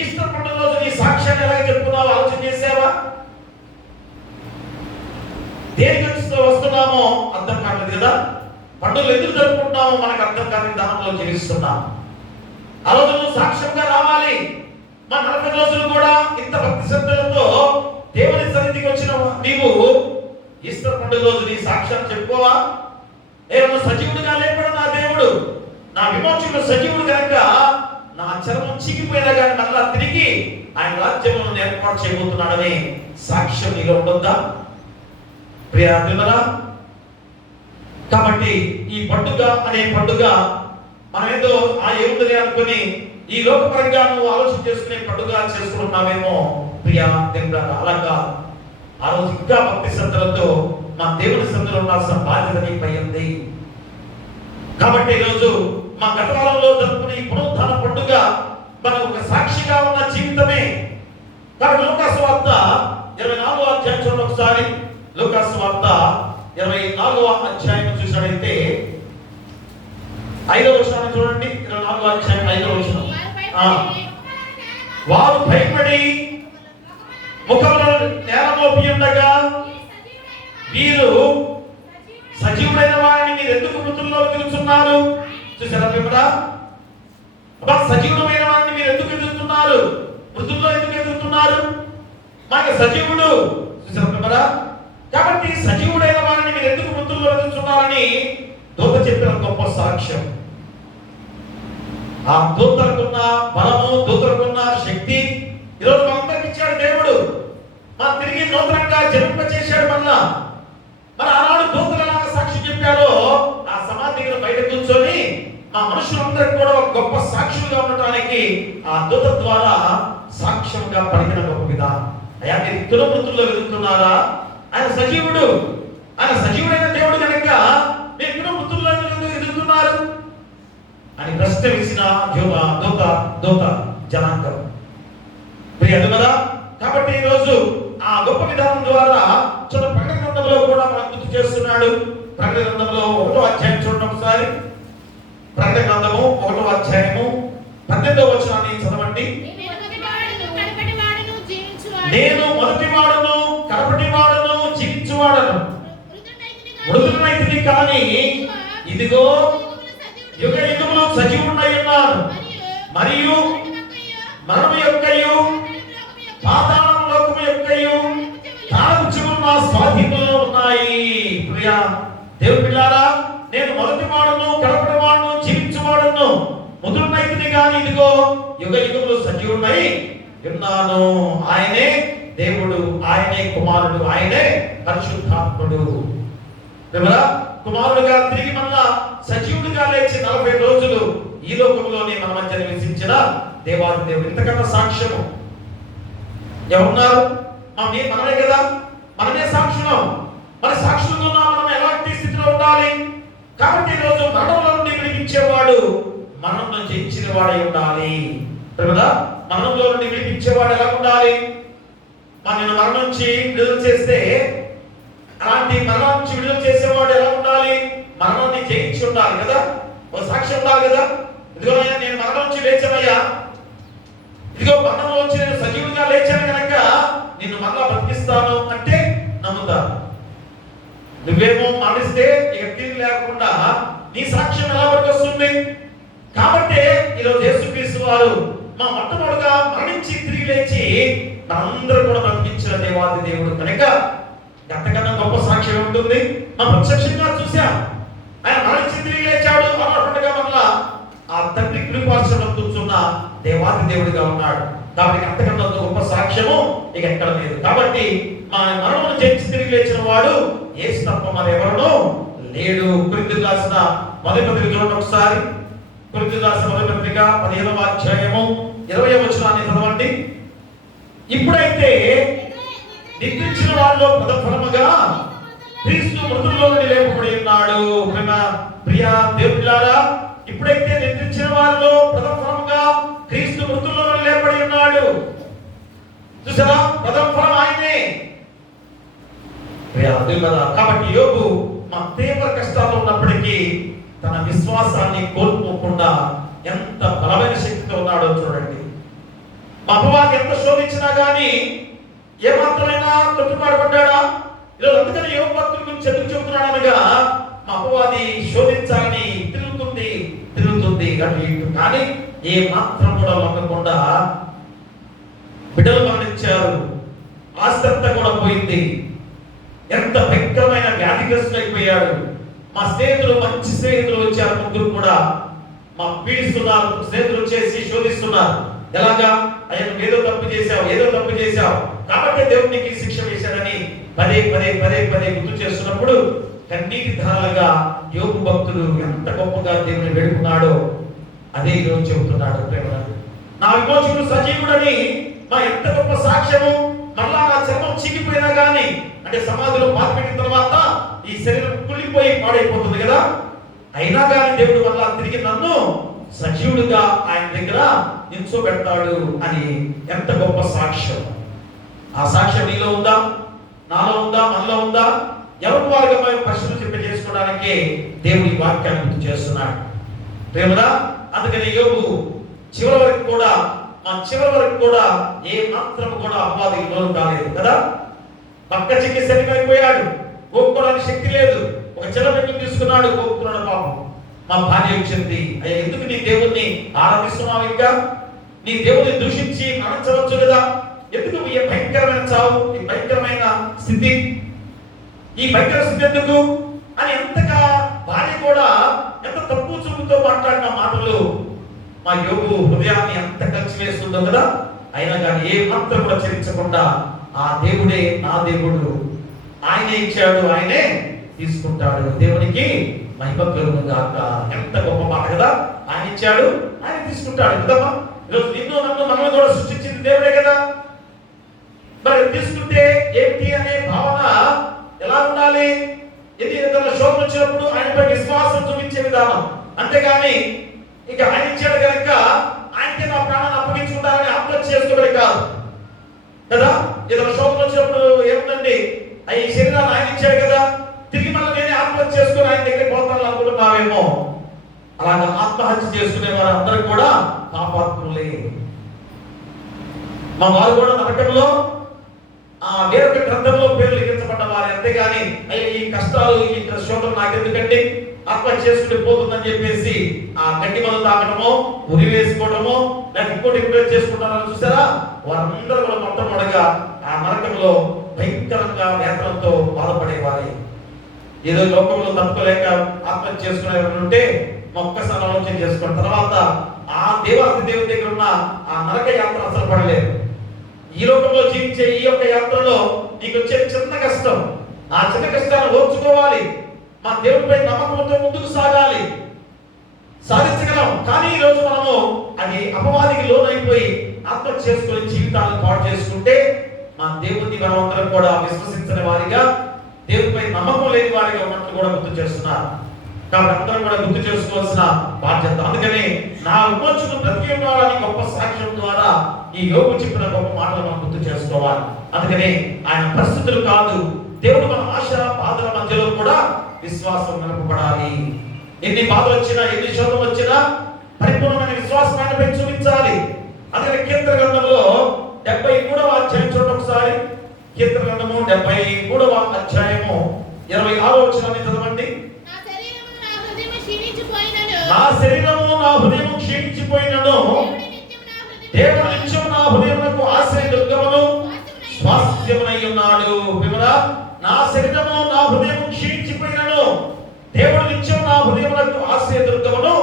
ఈస్టర్ పండుగ రోజు నీ సాక్ష్యాన్ని ఎలాగ చెప్పుకున్నావు ఆలోచన చేసావా? దేనికి వస్తున్నామో అర్థం కావట్లేదు కదా. పండుగలు ఎందుకు జరుపుకుంటున్నామో మనకు అర్థం కాని దానంలో జీవిస్తున్నాం. ఆ రోజు నువ్వు సాక్ష్యంగా రావాలి. మా 40 రోజులు కూడా ఇంత భక్తి శ్రద్ధలతో దేవుని సన్నిధికి వచ్చిన నీవు ఈస్టర్ పండుగ రోజు నీ సాక్ష్యాన్ని చెప్పుకోవా? ఏమన్నా సజీవుడిగా లేపడు నా దేవుడు, నా విమోచకుడు సజీవుడు కనుక నా చర్మం చిక్కిపోయినా కానీ మళ్ళా తిరిగి ఆయన రాజ్యములను ఏర్పాటు చేయబోతున్నాడని సాక్ష్యం నీలో ఉంటుందా ప్రియా? కాబట్టి ఈ పండుగ అనే పండుగ మనం ఏదో ఏముందని అనుకుని ఈ లోకపరంగా నువ్వు ఆలోచన చేసుకునే పండుగ చేసుకుంటున్నావేమో ప్రియా దేవుడా. అలాగా ఆ రోజు ఇంకా భక్తి శ్రద్ధలతో మా దేవుని సన్నిధిలో ఉండాల్సిన బాధ్యత నీపై ఉంది. కాబట్టి ఈరోజు మా గత వారంలో జరుపుకునే ఈ పునరుద్ధాన పండుగ మనం ఒక సాక్షిగా ఉన్న జీవితమే. కాబట్టి లూకాసు వార్త 24వ అధ్యాయం చూడండి ఒకసారి. లూకాసు వార్త 24వ అధ్యాయం చూసినట్లయితే 5వ వచనాన్ని చూడండి. 24వ అధ్యాయం 5వ వచనం. వారు భయపడి ముఖములను నేలమోపి ఉండగా వీరు సజీవుడైన వారిని మీరు ఎందుకు మృతుల్లో తిరుగుతున్నారు? చూసారా పిమ్మడా? సజీవుడమైన వారిని మీరు ఎందుకు ఎదుగుతున్నారు? మృతుల్లో ఎందుకు ఎదుగుతున్నారు? మాకు సజీవుడు. చూసారా పిమ్మడా? కాబట్టి సజీవుడైన వారిని మీరు ఎందుకు మృతుల్లో ఎదుగుతున్నారని దూత చెప్పిన గొప్ప సాక్ష్యం. ఆ దూతలకున్న బలము, దూతలకున్న శక్తి ఈరోజు మనందరికి ఇచ్చాడు దేవుడు. తిరిగి నూతనంగా జన్మ చేశాడు మళ్ళా. మరి ఆనాడు దూతలు ఎలాగ సాక్షి చెప్పారో ఆ సమాధి దగ్గర బయట కూర్చొని మా మనుషులందరికీ కూడా ఒక గొప్ప సాక్షులుగా ఉండటానికి ఆ దూత ద్వారా సాక్ష్యంగా పలికిన గొప్ప విధానం. అయ్యా మీరు మృతుల్లో వెతుకుతున్నారా? ఆయన సజీవుడు. ఆయన సజీవుడైన దేవుడు కనుక మీరు మృతుల్లో ఎదుగుతున్నారు అని ప్రశ్న వేసిన దూత జనాంగం ప్రియదు కదా. కాబట్టి ఈరోజు ఆ గొప్ప విధానం ద్వారా ప్రకటన గ్రంథంలో కూడా మనకు గుర్తు చేస్తున్నాడు. ప్రకటన గ్రంథంలో 1వ అధ్యాయం చూడండి ఒకసారి. ప్రకటన గ్రంథము 1వ అధ్యాయము 18వ వచనాన్ని చదవండి. నేను మొదటివాడును కడపటివాడును జీవించువాడను, మృతుడనైతిని కానీ ఇదిగో యుగ యుగములు సజీవుడై ఉన్నాను, మరియు మరణము యొక్కయు పాతాళం లోకము యొక్కయు తాళపు చెవులు నా స్వాధీనంలో ఉన్నాయి. ప్రియా దేవుని పిల్లారా, నేను మొదటివాడును కడపటివాడును జీవించువాడును, మృతుడనైతిని కానీ ఇదిగో యుగ యుగములు సజీవుడై ఉన్నాను. ఆయనే దేవుడు, ఆయనే కుమారుడు, ఆయనే పరిశుద్ధాత్ముడు. కుమారుడుగా తిరిగి మళ్ళా సజీవుడిగా లేచి 40 రోజులు ఈ లోకంలోనే మన మధ్య నివసించిన దేవాది దేవుడు. ఇంతకన్నా సాక్ష్యము ఎవరున్నారు? మనమే కదా, మనమే సాక్షులం. మన సాక్షులుగా మనం ఎలాంటి స్థితిలో ఉండాలి? కాబట్టి ఈరోజు మరణంలో నుండి విడిపించేవాడు మరణం నుంచి ఇచ్చిన వాడై ఉండాలి కదా. మరణంలో నుండి విడిపించేవాడు ఎలా ఉండాలి? నేను మరణం నుంచి విడుదల చేస్తే అలాంటి మరణం నుంచి విడుదల చేసేవాడు ఎలా ఉండాలి? మరణాన్ని జయించి ఉండాలి కదా, ఒక సాక్ష్యం ఉండాలి కదా. ఇదిగో నేను మరణం నుంచి లేచానయ్యా, ఇదిగో మరణంలో నుంచి నేను సజీవుడిగా లేచాను కనుక నిన్ను మళ్ళా బ్రతికిస్తాను అంటే నమ్ముతాను. నువ్వేమో మరణిస్తే ఇక తిరిగి లేకుండా నీ సాక్ష్యం ఎలా వస్తుంది? కాబట్టి ఈరోజు యేసుక్రీస్తు వారు మొట్టమొదటిగా మరణించి తిరిగి లేచి అందరూ కూడా బ్రతికించిన దేవాది దేవుడు కనుక ఎంతకన్నా గొప్ప సాక్ష్యం ఉంటుంది? ప్రత్యక్షంగా చూశాం. ఆయన మరణించి తిరిగి లేచాడు అన్నట్టుగా మళ్ళా ఆ తండ్రి కృపార్శనం కూర్చున్న దేవాది దేవుడిగా ఉన్నాడు. కాబట్టి అంతకన్నా గొప్ప సాక్ష్యము ఇక ఎక్కడ లేదు. కాబట్టి మరణమును జయించి తిరిగి లేచిన వాడు యేసు తప్ప మరెవరునూ లేడు. కొరింథీయులకు రాసిన మొదటి పత్రిక చూడండి ఒకసారి. కొరింథీయులకు రాసిన మొదటి పత్రిక 15వ అధ్యాయము 20వ వచనాన్ని చదవండి. ఇప్పుడైతే నిద్రించిన వారిలో ప్రథమఫలముగా క్రీస్తు మృతుల్లో నుండి లేపబడి ఉన్నాడు. ప్రియా దేవులారా, ఇప్పుడైతే నిద్రించిన వారిలో ప్రథమఫలముగా క్రీస్తు మృతుల్లో నుండి లేపబడి ఉన్నాడు. చూసారా, ప్రథమఫలం ఆయనే. ప్రియా దేవులారా, కాబట్టి యోబు తీవ్ర కష్టాల్లో ఉన్నప్పటికీ తన విశ్వాసాన్ని కోల్పోకుండా ఎంత బలమైన శక్తితో ఉన్నాడో చూడండి. అపవాది ఎంత శోధించినా గానీ ఏమాత్రమైనా తొట్టుపాటుపడ్డా? ఈరోజు అందుకని యోబు భక్తుల గురించి ఎందుకు చెబుతున్నాడు అనగా, అపవాది శోధించాలని తిరుగుతుంది అటు ఇటు, కానీ ఏ మాత్రం కూడా లొంగకుండా బిడ్డలు మరణించారు, ఆస్తి అంతా కూడా పోయింది, ఎంత భయంకరమైన వ్యాధిగ్రస్తులు అయిపోయాడు. మా స్నేహితులు, మంచి స్నేహితులు వచ్చారు, ముగ్గురు కూడా మా పీడిస్తున్నారు. స్నేహితులు వచ్చేసి శోధిస్తున్నారు. ఎలాగా? అయ్యా నువ్వు ఏదో తప్పు చేశావు కాబట్టి దేవుడు నీకు శిక్ష వేశాడని పదే గుర్తు చేస్తున్నప్పుడు కన్నీటి ధారలుగా యోబు భక్తుడు ఎంత గొప్పగా దేవుని వేడుకున్నాడో అదే ఈరోజు చెబుతున్నాడు. నా విమోచకుడు సజీవుడని మా ఎంత గొప్ప సాక్ష్యము. మళ్ళా నా చర్మం చీకిపోయినా గానీ, అంటే సమాధిలో పాతిపెట్టిన తర్వాత ఈ శరీరం కుళ్ళిపోయి పాడైపోతుంది కదా, అయినా కానీ దేవుడు మళ్ళా తిరిగి నన్ను సజీవుడుగా ఆయన దగ్గర నిల్చోబెడతాడు అని ఎంత గొప్ప సాక్ష్యం. ఆ సాక్ష్యం నీలో ఉందా, నాలో ఉందా, మనలో ఉందా? ఎవరి వారుగా మేము ప్రశ్నలు చేసుకోవడానికి దేవుడి వాక్యాన్ని గుర్తు చేస్తున్నాడు. ప్రేమదా, అందుకని యోబు చివరి వరకు కూడా ఏ మాత్రం కూడా అపవాదికి లోను కాలేదు కదా. పక్క చిక్కి శరీరైపోయాడు, గోపుకోవడానికి శక్తి లేదు. ఒక చిన్న బిడ్డను తీసుకున్నాడు, గోపుకున్నాడు. పాపం మా భార్య వచ్చింది, అయ్యా ఎందుకు నీ దేవుణ్ణి ఆరాధిస్తున్నావు? ఇంకా నీ దేవుని దూషించి మరణించవచ్చు కదా, ఎందుకు ఈ భయంకరమైన చావు, ఈ భయంకరమైన స్థితి, ఈ భయంకర స్థితి ఎందుకు అని ఎంతగా భార్య కూడా ఎంత తప్పు చూపుతో మాట్లాడిన మాటలు మా యోబు హృదయాన్ని ఎంత కలిసి వేస్తుందో కదా. అయినా కానీ ఏ మాత్రం కూడా చరించకుండా ఆ దేవుడే నా దేవుడు, ఆయనే ఇచ్చాడు, ఆయనే తీసుకుంటాడు, దేవునికి మహిమ కలుగును గాక. ఎంత గొప్ప మాట కదా. ఆయన ఇచ్చాడు, ఆయన తీసుకుంటాడు కదమ్మా. ఈరోజు నిన్ను నన్ను మనల్ని కూడా సృష్టించింది దేవుడే కదా. మరి తీసుకుంటే ఏంటి అనే భావన ఎలా ఉండాలి? వచ్చినప్పుడు ఆయనపై విశ్వాసం చూపించే విధానం. అంతేగాని ఇక ఆయన ఇచ్చాడు కనుక ఆయనకే నా ప్రాణాన్ని అప్పగించుకుంటారని ఆత్మహత్య చేసుకోవడం కాదు కదా. ఏదైనా శోధన వచ్చినప్పుడు ఏముందండి, ఈ శరీరాన్ని ఆయన ఇచ్చాడు కదా, తిరిగి మళ్ళీ నేనే ఆత్మహత్య చేసుకుని ఆయన దగ్గరికి పోతాను అనుకుంటున్నావేమో. అలాగా ఆత్మహత్య చేసుకునే వారు అందరూ కూడా పాపాత్ములే. మా వారు కూడా నరకంలో వేరొక గ్రంథంలో పేర్లు లిఖించబడ్డ వారు. అంతేగాని ఈ కష్టాలు ఈ శోధన నాకెందుకంటే ఆత్మహత్య చేసుకుంటే పోతుందని చెప్పేసి ఆ గడ్డి మందు తాగడమో, ఉరి వేసుకోవడమో, లేక ఇంకోటి చేసుకుంటారని చూసారా, వారందరూ కూడా మొట్టమొదటిగా ఆ నరకంలో భయంకరంగా వేదనతో బాధపడేవారే. ఏదో లోకంలో తట్టుకోలేక ఆత్మహత్య చేసుకునే ఉంటే ఒక్కసారి ఆలోచన చేసుకోండి. తర్వాత ఆ దేవాది దేవుడి దగ్గర ఉన్న ఆ నరక యాత్ర అసలు పడలేదు. ఈ లోకంలో జీవించే ఈ యొక్క యాత్రలో నీకు వచ్చే చిన్న కష్టం, ఆ చిన్న కష్టాన్ని ఓర్చుకోవాలి. మా దేవుడిపై నమ్మకంతో ముందుకు సాగాలి, సాధించగలం. కానీ ఈ రోజు మనము అది అపవాదికి లోనైపోయి ఆత్మహత్య చేసుకుని జీవితాలను పాడు చేసుకుంటే మా దేవుడిని మనం అందరం కూడా విశ్వసించని వారిగా, దేవుడిపై నమ్మకం లేని వారిగా ఉన్నట్లు కూడా గుర్తు చేస్తున్నారు. కాబట్టి అందరం కూడా గుర్తు చేసుకోవాల్సిన బాధ్యత. అందుకని నా విమోచకుడు బ్రతికి ఉన్నాడని గొప్ప సాక్ష్యం ద్వారా ఈ యోగు చెప్పిన గొప్ప మాటలు మనం గుర్తు చేసుకోవాలి. అందుకని ఆయన పరిస్థితులు కాదు, దేవుడు మన ఆశ బాధల మధ్యలో కూడా విశ్వాసం నిలపబడాలి. ఎన్ని బాధలు వచ్చినా, ఎన్ని శోధనలు వచ్చినా పరిపూర్ణమైన విశ్వాసం ఆయనపై చూపించాలి. అందుకని కీర్తన గ్రంథంలో 73వ అధ్యాయం చూడండి ఒకసారి. కీర్తన గ్రంథము 73వ అధ్యాయము 26వ వచనాన్ని చదవండి. నా శరీరము నా హృదయము క్షీణించిపోయినను, దేవుడు నిత్యము నా హృదయమునకు ఆశ్రయ దుర్గమును స్వాస్థ్యమునై ఉన్నాడు. నా శరీరము నా హృదయము క్షీణించిపోయినను, దేవుడు నిత్యము నా హృదయమునకు ఆశ్రయ దుర్గమును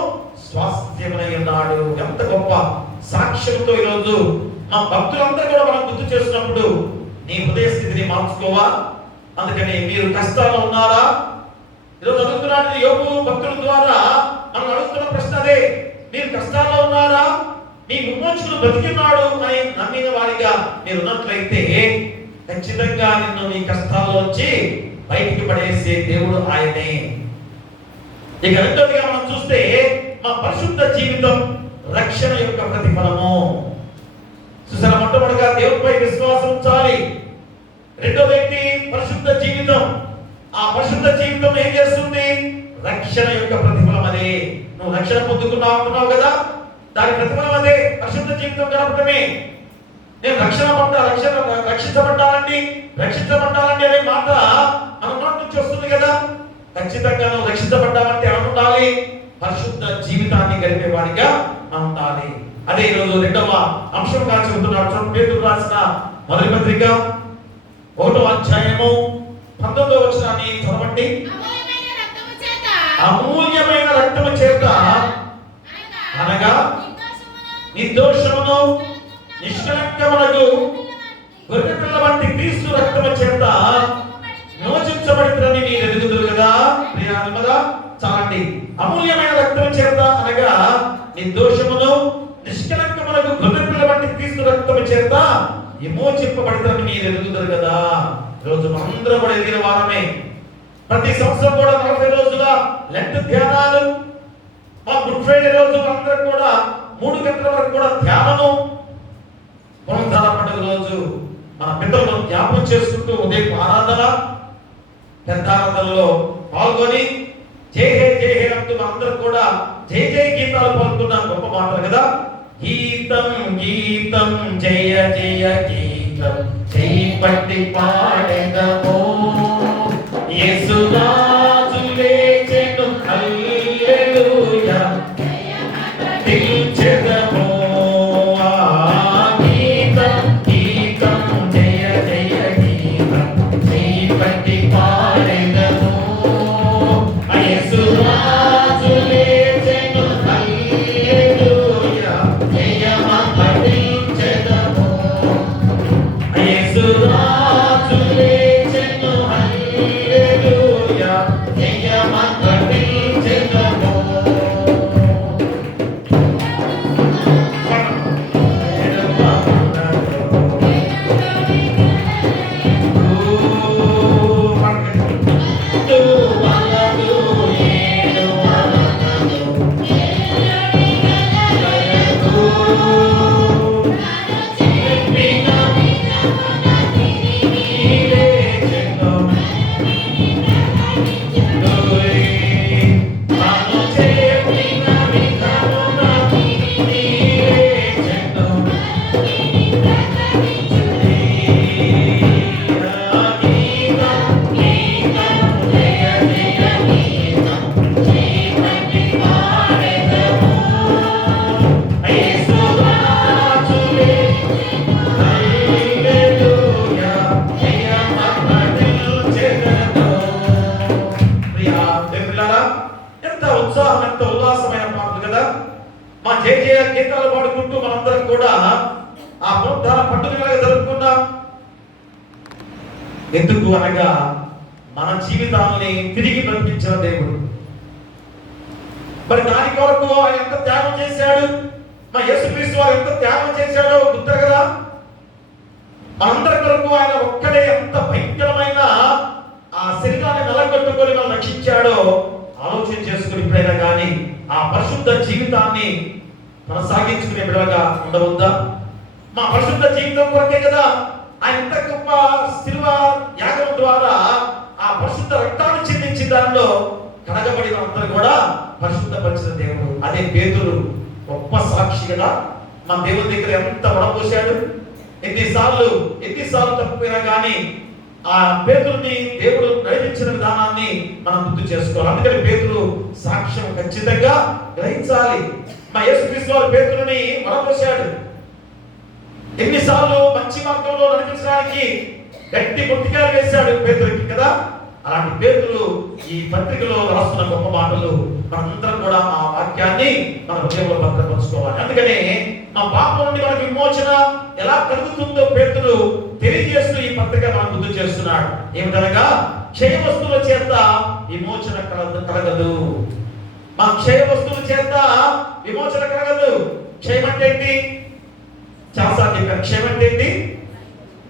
స్వాస్థ్యమునై ఉన్నాడు. ఎంత గొప్ప సాక్ష్యంతో ఈరోజు మా భక్తులందరూ కూడా మనం గుర్తు చేసినప్పుడు నీ హృదయ స్థితిని మార్చుకోవా. అందుకని మీరు కష్టాల్లో ఉన్నారా? ఈరోజు అడుగుతున్నాడు యోగు భక్తుల ద్వారా మనం అడుగుతున్న ప్రశ్న అదే. మీరు కష్టాల్లో ఉన్నారా? మీ విమోచకుడు బ్రతికినాడు అని నమ్మిన వారిగా మీరు ఉన్నట్లయితే ఖచ్చితంగా నిన్ను నీ కష్టాల్లోంచి బయటికి పడేసే దేవుడు ఆయనే. ఇక రెండవదిగా మనం చూస్తే మా పరిశుద్ధ జీవితం రక్షణ యొక్క ప్రతిఫలము. చూసారా, మొట్టమొదటిగా దేవుడిపై విశ్వాసం ఉంచాలి. రెండోది ఏంటి? పరిశుద్ధ జీవితం. ఆ పరిశుద్ధ జీవితం ఏం చేస్తుంది? రక్షణ యొక్క ప్రతిఫలం అదే. నువ్వు రక్షణ పొందుకున్నావు అంటున్నావు కదా, దాని ప్రతిఫలం అదే పరిశుద్ధ జీవితం గడపడమే. నేను రక్షించబడ్డానండి అనే మాట మన నోటి నుంచి వస్తుంది కదా. ఖచ్చితంగా నువ్వు రక్షించబడ్డావంటే ఏమంటాలి? పరిశుద్ధ జీవితాన్ని గడిపే వారిగా ఉండాలి. అదే ఈరోజు రెండవ అంశంగా చెబుతున్నాడు. చూడండి, పేతురు రాసిన మొదటి పత్రిక 1వ అధ్యాయము 19వ వచనాన్ని చదవండి. అమూల్యమైన రక్తము చేత అనగా నిర్దోషమును నిష్కళంకమునకు గొర్రె పిల్ల వంటి క్రీస్తు రక్తము చేత విమోచించబడినని మీరు ఎరుగుదురు కదా. ప్రియాత్మగా చాలండి. అమూల్యమైన రక్తము చేత అనగా నిర్దోషమును నిష్కళంకమునకు గొర్రె పిల్ల వంటి క్రీస్తు రక్తము చేత విమోచింపబడినని మీరు ఎరుగుదురు కదా. రోజు మనందరం కూడా ఎదిగిన వారమే. ప్రతి సంవత్సరం కూడా 40 రోజుల లెంట్ ధ్యానాలు, మా గుడ్ ఫ్రైడే రోజు అందరం కూడా 3 గంటల వరకు కూడా ధ్యానము, పునరుద్ధాన పండుగ రోజు మన పితరులను జ్ఞాపకం చేసుకుంటూ ఉదయం ఆరాధన, పెద్ద ఆరాధనలో పాల్గొని జై హే అంటూ మనందరం కూడా జై జై గీతాలు పాల్గొన్నాం. గొప్ప మాటలు కదా. గీతం గీతం జయ జయ గీతం చేయి పట్టి పాడెదమో, యేసురాజు లేచెను హల్లెలూయా స్తుతించెదమో. గీతం గీతం జయ జయ గీతం చేయి పట్టి పాడెదమో, యేసురాజు లేచెను హల్లెలూయా జయమపడించెదమో. యేసురాజు లేచెను హల్లెలూయా జయమపడించెదమో. వలదు ఉత్సాహం, ఎంత ఉల్లాసమైన పాటలు కదా. మా జయ జయ గీతాలు పాడుకుంటూ మనందరం కూడా ఆ పునరుద్ధాన పండుగగా జరుపుకున్నాం. ఎందుకు అనగా మన జీవితాన్ని తిరిగి బ్రతికించిన దేవుడు. మరి దాని కొరకు ఆయన ఎంత త్యాగం చేశాడు, మా యేసుక్రీస్తు వారు ఎంత త్యాగం చేశాడో గుర్తు కదా. మనందరి కొరకు ఆయన ఒక్కడే ఎంత భయంకరమైన ఆ శరీరాన్ని నలగొట్టుకొని మనం రక్షించాడో ఆలోచన చేసుకుని ఎప్పుడైనా కానీ ఆ పరిశుద్ధ జీవితాన్ని కొనసాగించుకునే బిడ్డగా ఉండవద్దా? మా పరిశుద్ధ జీవితం కొరకే కదా ఆయన ఎంత గొప్ప శిలువ యాగం ద్వారా ఆ పరిశుద్ధ రక్తాన్ని చిందించి దానిలో కడగబడిన అందరూ కూడా పరిశుద్ధపరిచిన దేవుడు. అదే పేతురు గొప్ప సాక్షి కదా. మన దేవుని దగ్గర ఎంత పడపోసాడు, ఎన్నిసార్లు తప్పిపోయినా కానీ ఆ పేతురుని దేవుడు నడిపించిన విధానాన్ని మనం గుర్తు చేసుకోవాలి. అందుకని పేతురు సాక్ష్యం ఖచ్చితంగా గ్రహించాలి. మా యేసుక్రీస్తు వారు పేతురుని పడపోసాడు. ఎన్నిసార్లు మంచి మార్గంలో నడిపించడానికి గట్టి పొత్తికాయలు వేశాడు పేతురుకి కదా. అలాంటి పేతురు ఈ పత్రికలో రాస్తున్న గొప్ప మాటలు మనందరం కూడా ఆ వాక్యాన్ని మన హృదయంలో భద్రపరచుకోవాలి. అందుకనే మా పాపం నుండి మనకి విమోచన ఎలా కలుగుతుందో పేతురు తెలియజేస్తూ ఈ పత్రిక మనం గుర్తు చేస్తున్నాడు. ఏమిటనగా క్షయ వస్తువుల చేత విమోచన కలగదు. మా క్షయ వస్తువుల చేత విమోచన కలగదు. క్షయం అంటే ఏంటి? చాలాసార్లు చెప్పారు. క్షయం అంటే ఏంటి?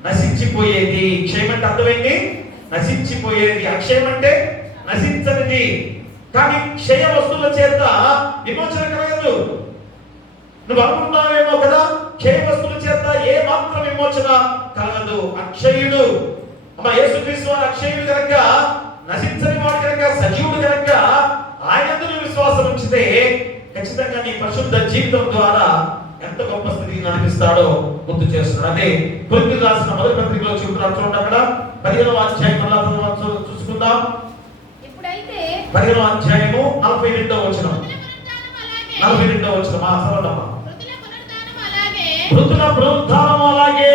నశించిపోయేది. క్షయం అంటే అర్థమైంది నశించిపోయేది. అక్షయం అంటే నశించనిది. కానీ క్షయ వస్తువుల చేత విమోచన కలగదు. నువ్వు అనుకుంటున్నావేమో కదా, క్షయ వస్తువుల చేత ఏ మాత్రం విమోచన కలగదు. అక్షయుడు అమ్మ యేసుక్రీస్తు వారు అక్షయుడు కనుక, నశించని వాడు కనుక, సజీవుడు కనుక ఆయనందు విశ్వాసం ఉంచితే ఖచ్చితంగా నీ పరిశుద్ధ జీవితం ద్వారా ఎంత గొప్ప స్థితికి నడిపిస్తాడో గుర్తు చేస్తున్నాడు. అదే కొరింథీయులకు రాసిన మొదటి పత్రికలో చెబుతున్నాడు. చూడండి అక్కడ 15వ అధ్యాయం చూసుకుందాం. ఇప్పుడైతే 15వ అధ్యాయము 42వ వచనం. 42వ వచనం. ఆ చదవండమ్మా. మృతుల పునరుద్ధానం అలాగే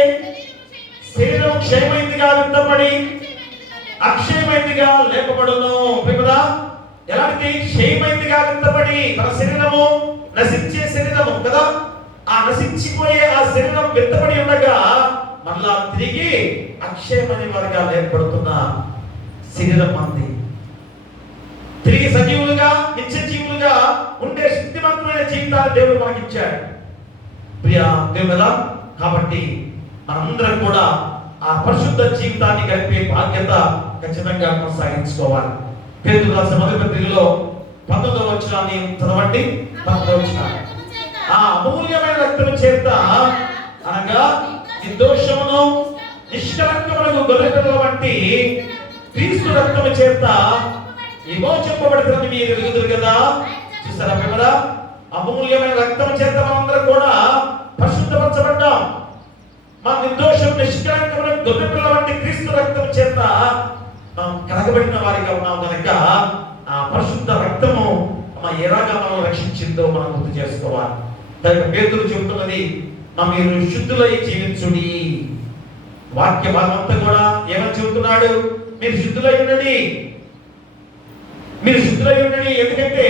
శరీరం క్షయమైందిగా విత్తబడి అక్షయమైందిగా లేపబడును. కదా ఎలాంటి క్షయమైందిగా విత్తబడి మన శరీరము నశించే శరీరము కదా. ఆ నశించిపోయే ఆ శరీరం విత్తబడి ఉండగా మళ్ళా తిరిగి అక్షయమైన వారిగా ఏర్పడుతున్న శరీరం మంది తిరిగి సజీవులుగా నిత్య జీవులుగా ఉండే శక్తివంతమైన జీవితాన్ని దేవుడు మనకి ఇచ్చాడు. ప్రియా దేవుడా, కాబట్టి మనందరం కూడా ఆ పరిశుద్ధ జీవితాన్ని గడిపే బాధ్యత ఖచ్చితంగా కొనసాగించుకోవాలి. పేతురు రాసిన మొదటి పత్రికలో 19వ వచనాన్ని చదవండి. 19వ వచనం. ఆ అమూల్యమైన రక్తము చేత అనగా నిర్దోషమును నిష్కలంకములకు గొర్రెపిల్ల వంటి క్రీస్తు రక్తము చేత విమోచింపబడుతుందని మీరు ఎరుగుదురు కదా. చూసారా పిల్లరా, అమూల్యమైన రక్తము చేత మనందరం కూడా పరిశుద్ధపరచబడ్డాం. మన నిర్దోషం నిష్కలంకములకు గొర్రెపిల్ల వంటి క్రీస్తు రక్తము చేత మనం కడగబడిన వారిగా ఉన్నాం కనుక ఆ పరిశుద్ధ రక్తము ఎలాగా మనం రక్షించిందో మనం గుర్తు చేసుకోవాలి. దానికి పేతురు చెబుతున్నది, మీరు శుద్ధులై జీవించుడి. వాక్య భాగం అంతా కూడా ఏమని చెబుతున్నాడు? మీరు శుద్ధులై ఉండండి, మీరు శుద్ధులై ఉండండి. ఎందుకంటే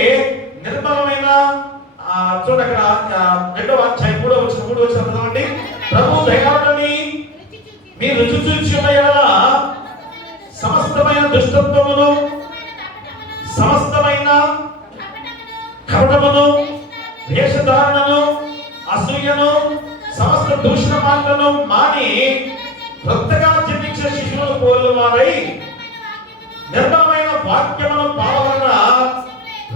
నిర్మలమైన చూడ అక్కడ 2వ అధ్యాయం 3వ వచనం చదవండి. ప్రభు దయాళుడని మీరు రుచి చూచి ఉన్న యెడల సమస్తమైన దుష్టత్వమును సమస్తమైన కపటమును వేషధారణను అసూయను సమస్త దూషణ మాటలను మాని కొత్తగా జన్మించిన శిశువులు పోలిన వారై నిర్మలమైన వాక్యమును పాలన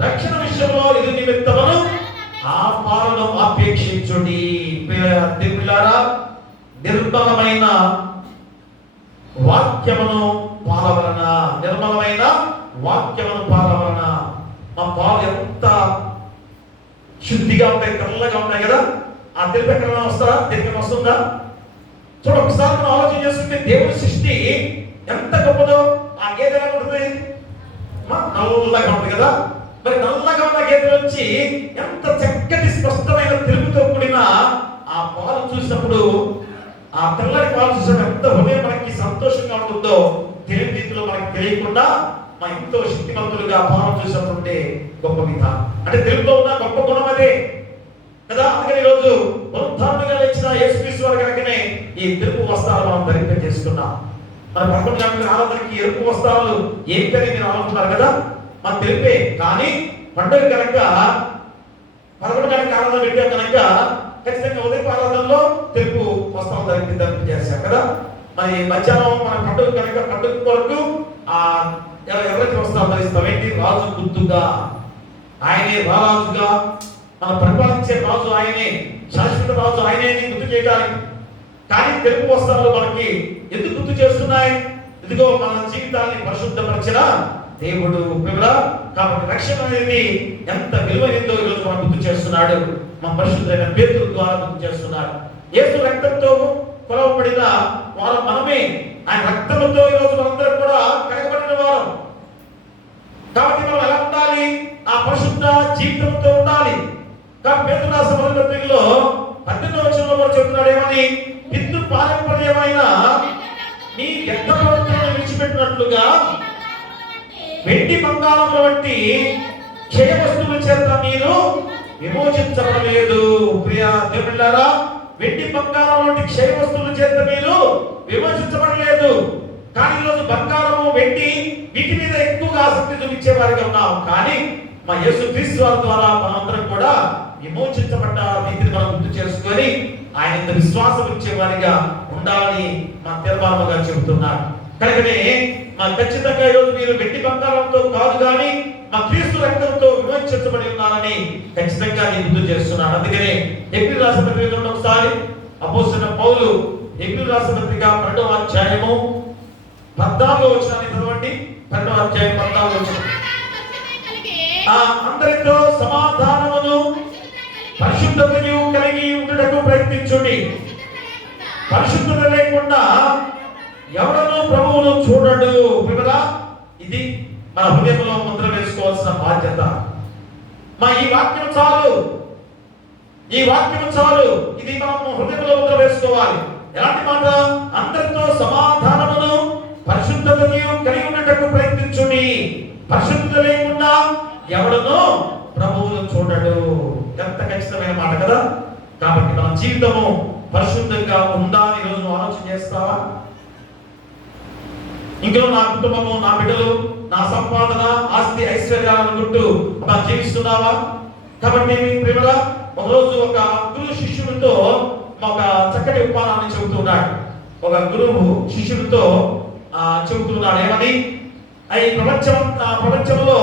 రక్షణ విషయంలో ఇది నిమిత్తమును ఆ పాలన ఆపేక్షించుడి. పిల్లారా, నిర్మలమైన వాక్యమును పాలవలన, నిర్మలమైన వాక్యమును పాలవలన. మా పాలు ఎంత శుద్ధిగా ఉంటాయి, తెల్లగా ఉంటాయి కదా. ఆ తెలుపు ఎక్కడైనా వస్తారా? తెలుపు వస్తుందా? చూడ ఒకసారి మనం ఆలోచన చేసుకుంటే దేవుని సృష్టి ఎంత గొప్పదో. ఆ గేదె ఎలా ఉంటుంది? నల్లగా ఉంటుంది కదా. మరి నల్లగా ఉన్న గేదె నుంచి ఎంత చక్కటి స్పష్టమైన తెలుపుతో కూడిన ఆ పాలు చూసినప్పుడు, ఆ తెల్లటి పాలు చూసినప్పుడు ఎంత హృదయం మనకి సంతోషంగా ఉంటుందో తెలియని రీతిలో మనకి తెలియకుండా మా ఎంతో శక్తిమంతులుగా పాలన చూసినట్టుంటే గొప్ప విధానం. అంటే తెలుగులో ఉన్న గొప్ప గుణం అదే కదా. అందుకని ఈరోజు పునరుద్ధారణగా లేచిన యేసుక్రీస్తు వారి కనుకనే ఈ తెలుపు వస్త్రాలు మనం ధరింప చేసుకున్నాం. మన 11 గంటల ఆరాధనకి ఎరుపు వస్త్రాలు ఏంటని మీరు అనుకుంటారు కదా, మన తెలిపే. కానీ పండుగ కనుక 11 గంటల ఆరాధన పెట్టాం కనుక ఖచ్చితంగా ఉదయం ఆరాధనలో తెలుపు వస్త్రం ధరింప చేశాం కదా. మరి మధ్యాహ్నం మన పండుగ కనుక పండుగ కొరకు ఎవరికి వస్త్రాలు ధరిస్తాం ఏంటి? రాజు గుర్తుగా, ఆయనే రాజుగా, మన పరిపాలించే రాజు ఆయనే, శాశ్వత రాజు ఆయనే గుర్తు చేయడానికి. కానీ తెలుపు వస్త్రాలు మనకి ఎందుకు గుర్తు చేస్తున్నాయి? ఇదిగో మన జీవితాన్ని పరిశుద్ధపరిచిన దేవుడు పిల్లరా. కాబట్టి రక్షణ అనేది ఎంత విలువైందో ఈరోజు మనం గుర్తు చేస్తున్నాడు. మన పరిశుద్ధమైన పేతురు ద్వారా గుర్తు చేస్తున్నాడు. యేసు రక్తంతో కొలవబడిన వారు మనమే. ఆయన రక్తంతో ఈరోజు మనందరం కూడా కడగబడిన వారు. కాబట్టి మనం ఎలా ఉండాలి? ఆ పరిశుద్ధ జీవితంతో ఉండాలి. కాబట్టి పేతురు రాసిన మొదటి పత్రికలో 18వ వచనంలో కూడా చెప్తున్నాడు ఏమని? పితృ పారంపర్యమైన నీ వ్యక్త ప్రవర్తనను విడిచిపెట్టినట్లుగా వెండి బంగారముల వంటి క్షయ వస్తువుల చేత మీరు విమోచించబడలేదు. ప్రియ దేవులారా, వెండి బంగారం వంటి క్షయ వస్తువుల చేత మీరు విమోచించబడలేదు. కానీ ఈరోజు బంగారము వెండి వీటి మీద ఎక్కువగా ఆసక్తి చూపించే వారిగా ఉన్నాం. కానీ మా యేసుక్రీస్తు వారి ద్వారా మనందరం కూడా విమోచించబడ్డ రీతిని మనం గుర్తు చేసుకొని ఆయన విశ్వాసం ఇచ్చే వారిగా ఉండాలని మా తీర్మానంగా చెబుతున్నారు. కనుకనే మా ఖచ్చితంగా ఈరోజు మీరు వెండి బంగారంతో కాదు కానీ మా క్రీస్తు రక్తంతో విమోచించబడి ఉన్నారని ఖచ్చితంగా నేను గుర్తు చేస్తున్నాను. అందుకనే ఎబ్రిల్ రాసిన పత్రిక ఒకసారి అపోస్తలుడైన పౌలు ఎబ్రిల్ రాసిన పత్రిక 2వ అధ్యాయము 14వ వచనాన్ని చదవండి. 2వ అధ్యాయం 14వ వచనం. అందరితో సమాధానమును పరిశుద్ధతయు కలిగి ఉండుటకు ప్రయత్నించుడి. పరిశుద్ధత లేకుండా ఎవడనూ ప్రభువును చూడడు. పిల్లరా, ఇది మన హృదయంలో ముద్ర వేసుకోవాల్సిన బాధ్యత. ఈ వాక్యం చాలు, ఈ వాక్యం చాలు. ఇది మనం హృదయంలో ముద్ర వేసుకోవాలి. ఎలాంటి మాట? అందరితో సమాధానమును పరిశుద్ధతయు కలిగి ఉండుటకు ప్రయత్నించుడి. పరిశుద్ధత లేకుండా ఎవడనూ ప్రభువును చూడడు. ఎంత ఖచ్చితమైన మాట కదా. కాబట్టి మన జీవితము పరిశుద్ధంగా ఉందా అని ఈరోజు ఆలోచన చేస్తావా? ఇంకో నా కుటుంబము, నా బిడ్డలు, నా సంపాదన, ఆస్తి, ఐశ్వర్యాలను గుర్తు జీవిస్తున్నావా? కాబట్టి ప్రేమగా ఒకరోజు ఒక గురువు శిష్యుడితో ఒక చక్కటి ఉపమానాన్ని చెబుతున్నాడు. ఒక గురువు శిష్యుడితో చెబుతున్నాడు ఏమని? ఈ ప్రపంచంలో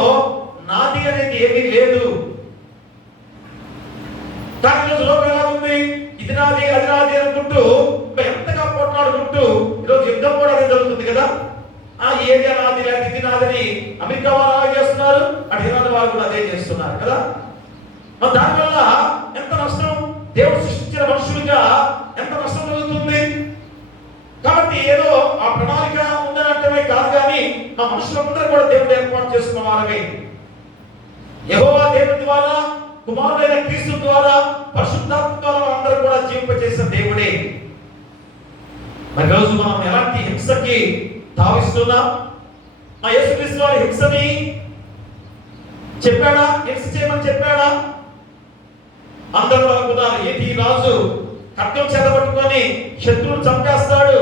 నాది అనేది ఏమీ లేదు. కానీ ఈరోజు లోకం ఎలా ఉంది? ఇది నాది, అది నాది అనుకుంటూ ఎంతగా పోట్లాడుకుంటూ ఈరోజు యుద్ధం కూడా అదే జరుగుతుంది కదా. ఏరియా నాది, ఇది నాదని అమెరికా వారు అలా చేస్తున్నారు, అటు ఇరాన్ వారు కూడా అదే చేస్తున్నారు కదా. మరి దానివల్ల ఎంత నష్టం? దేవుడు సృష్టించిన మనుషులుగా ఎంత నష్టం జరుగుతుంది. కాబట్టి ఏదో ఆ ప్రణాళిక ఉందనంటమే కాదు కానీ మా మనుషులందరూ కూడా దేవుడు ఏర్పాటు చేసుకున్న వారమే. యెహోవా దేవుని ద్వారా, కుమారుడైన క్రీస్తు ద్వారా, పరిశుద్ధాత్మ ద్వారా అందరూ కూడా జీవింపజేసిన దేవుడే. మరి రోజు మనం ఎలాంటి హింసకి తావిస్తున్నాం? మా యేసుక్రీస్తు వారి హింసని చెప్పాడా? హింస చేయమని చెప్పాడా? అందరూ అనుకున్నారు ఏంటి, రాజు ఖడ్గం చేతబట్టుకొని శత్రువును చంపేస్తాడు,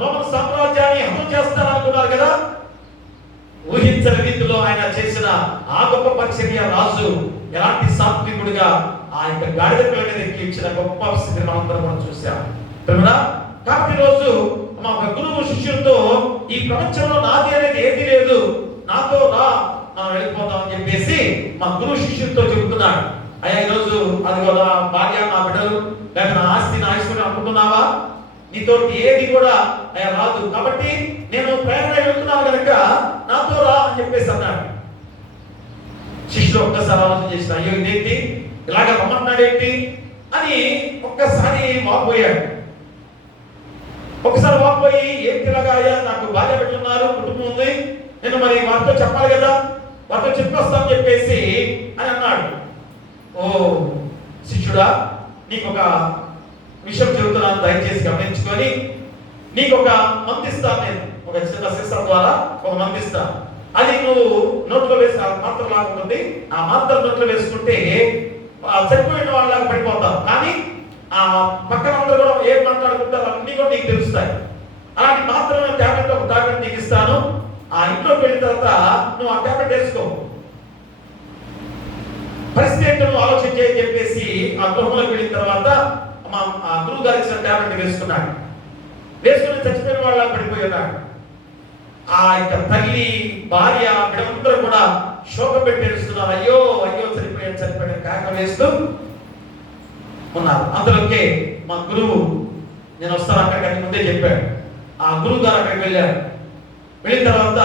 రోమన్ సామ్రాజ్యాన్ని హతం చేస్తాడు అనుకున్నారు కదా. ఊహించని రీతిలో ఆయన చేసిన ఆ గొప్ప పరిచర్య రాజు ఎలాంటి సాత్వికుడిగా ఆ యొక్క గాడిద పిల్ల మీద ఎక్కించిన గొప్ప స్థితిని మనందరం మనం చూసాం. కాబట్టి రోజు మా గురువు శిష్యులతో ఈ ప్రపంచంలో నాది అనేది ఏది లేదు, నాతో రా, మనం వెళ్ళిపోతాం అని చెప్పేసి మా గురువు శిష్యులతో చెబుతున్నాడు. అయ్యా ఈరోజు అది నా భార్య, నా బిడ్డలు, లేక నా ఆస్తి, నా ఐశ్వర్యం అనుకుంటున్నావా? నీతో ఏది కూడా అయ్యా రాదు. కాబట్టి నేను ప్రయాణం వెళ్తున్నాను కనుక నాతో రా అని చెప్పేసి అన్నాడు. శిష్యులు ఒక్కసారి ఆలోచన చేసిన, అయ్యో ఇదేంటి ఇలాగ రమ్మన్నాడేంటి అని ఒక్కసారి వాపోయాడు. ఒకసారి వాపోయి ఏంటి ఇలాగా, అయ్యా నాకు భార్య పెట్టున్నారు, కుటుంబం ఉంది, నేను మరి వారితో చెప్పాలి కదా, వారితో చెప్పొస్తాను చెప్పేసి అని అన్నాడు. ఓ శిష్యుడా, నీకు ఒక విషయం చెబుతున్నాను, దయచేసి గమనించుకొని నీకు ఒక మందిస్తాను. నేను ఒక చిన్న శిష్యం ద్వారా ఒక మందిస్తాను. అది నువ్వు నోట్లో వేసి ఆ మాత్ర లాగా ఉంటుంది, ఆ మాత్ర నోట్లో వేసుకుంటే చనిపోయిన వాళ్ళలాగా పడిపోతావు. కానీ ఆ పక్కన అందరూ కూడా ఏం మాట్లాడుకుంటారు అన్నీ కూడా నీకు తెలుస్తాయి. అలాంటి మాత్రమే టాబ్లెట్, ఒక టాబ్లెట్ నీకు ఇస్తాను, ఆ ఇంట్లోకి వెళ్ళిన తర్వాత నువ్వు ఆ టాబ్లెట్ వేసుకో, పరిస్థితి ఏంటో నువ్వు ఆలోచించే చెప్పేసి ఆ గృహంలోకి వెళ్ళిన తర్వాత మా గురువు గారు ఇచ్చిన టాబ్లెట్ వేసుకున్నాడు. వేసుకుని చచ్చిపోయిన వాళ్ళ పడిపోయి ఉన్నాడు. ఆ యొక్క తల్లి, భార్య, వీళ్ళందరూ కూడా శోకం పెట్టి ఏడుస్తున్నారు. అయ్యో అయ్యో చనిపోయాడు కేకలు వేస్తూ ఉన్నారు. అందులోకే మా గురువు, నేను వస్తాను అక్కడికి ముందే చెప్పాడు. ఆ గురువు గారు అక్కడికి వెళ్ళారు. వెళ్ళిన తర్వాత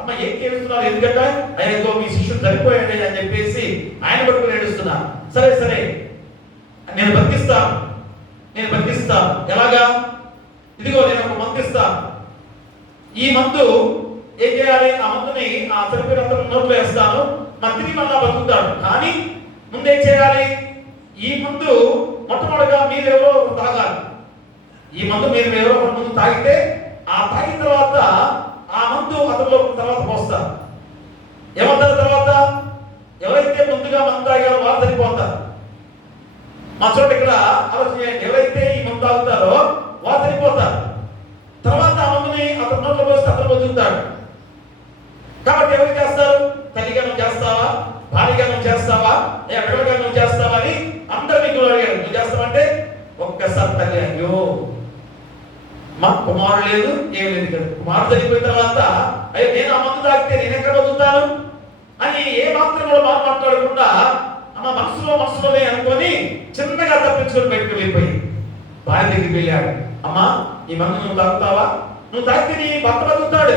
అమ్మ ఏం ఏడుస్తున్నారు, ఎందుకంటే అయ్యో మీ శిష్యుడు చనిపోయాడు అని చెప్పేసి ఆయన పట్టుకుని ఏడుస్తున్నారు. సరే సరే నేను బతికిస్తాను, ఎలాగా, ఇదిగో నేను ఒక మందు ఇస్తాను, ఈ మందు ఏం చేయాలి, ఆ మందుని ఆ చనిపోయిన నోట్లో వేస్తాను, తిరిగి మళ్ళా బతుకుతాడు. కానీ ముందేం చేయాలి, ఈ మందు మొట్టమొదటిగా మీరెవరో తాగాలి. ఈ మందు మీరు ఎవరో ముందు తాగితే, ఆ తాగిన తర్వాత ఆ మందు అతనిలో తర్వాత పోస్తారు. ఏమంటారు తర్వాత, ఎవరైతే ముందుగా మందు తాగారో వాళ్ళు చనిపోతారు. మా చోట ఇక్కడ ఆలోచన, ఎవరైతే ఈ మందు తాగుతారో వాళ్ళు చనిపోతారు. తర్వాత ఆ మందుని అతని నోట్లో పోస్తే అతను బతుకుతాడు. కాబట్టి ఎవరు చేస్తారు, తల్లిగా నువ్వు చేస్తావా, భార్యగా నువ్వు చేస్తావా, బిడ్డగా నువ్వు చేస్తావా అని అందరినీ కూడా అడిగాడు. నువ్వు చేస్తావంటే ఒక్కసారి తల్లి, అయ్యో మా కుమారుడు లేదు, ఏమి లేదు కదా, కుమారుడు చనిపోయిన తర్వాత అయ్యో నేను ఆ మందు తాగితే నేను ఎక్కడ బతుకుతాను అని ఏ మాత్రం కూడా మాట్లాడకుండా అమ్మ మనసులోనే అనుకొని చిన్నగా తప్పించుకొని బయటకు వెళ్ళిపోయి భార్య దగ్గరికి వెళ్ళాడు. అమ్మా ఈ మందు నువ్వు తాగుతావా, నువ్వు తాగితే నీ భర్త బతుకుతాడు.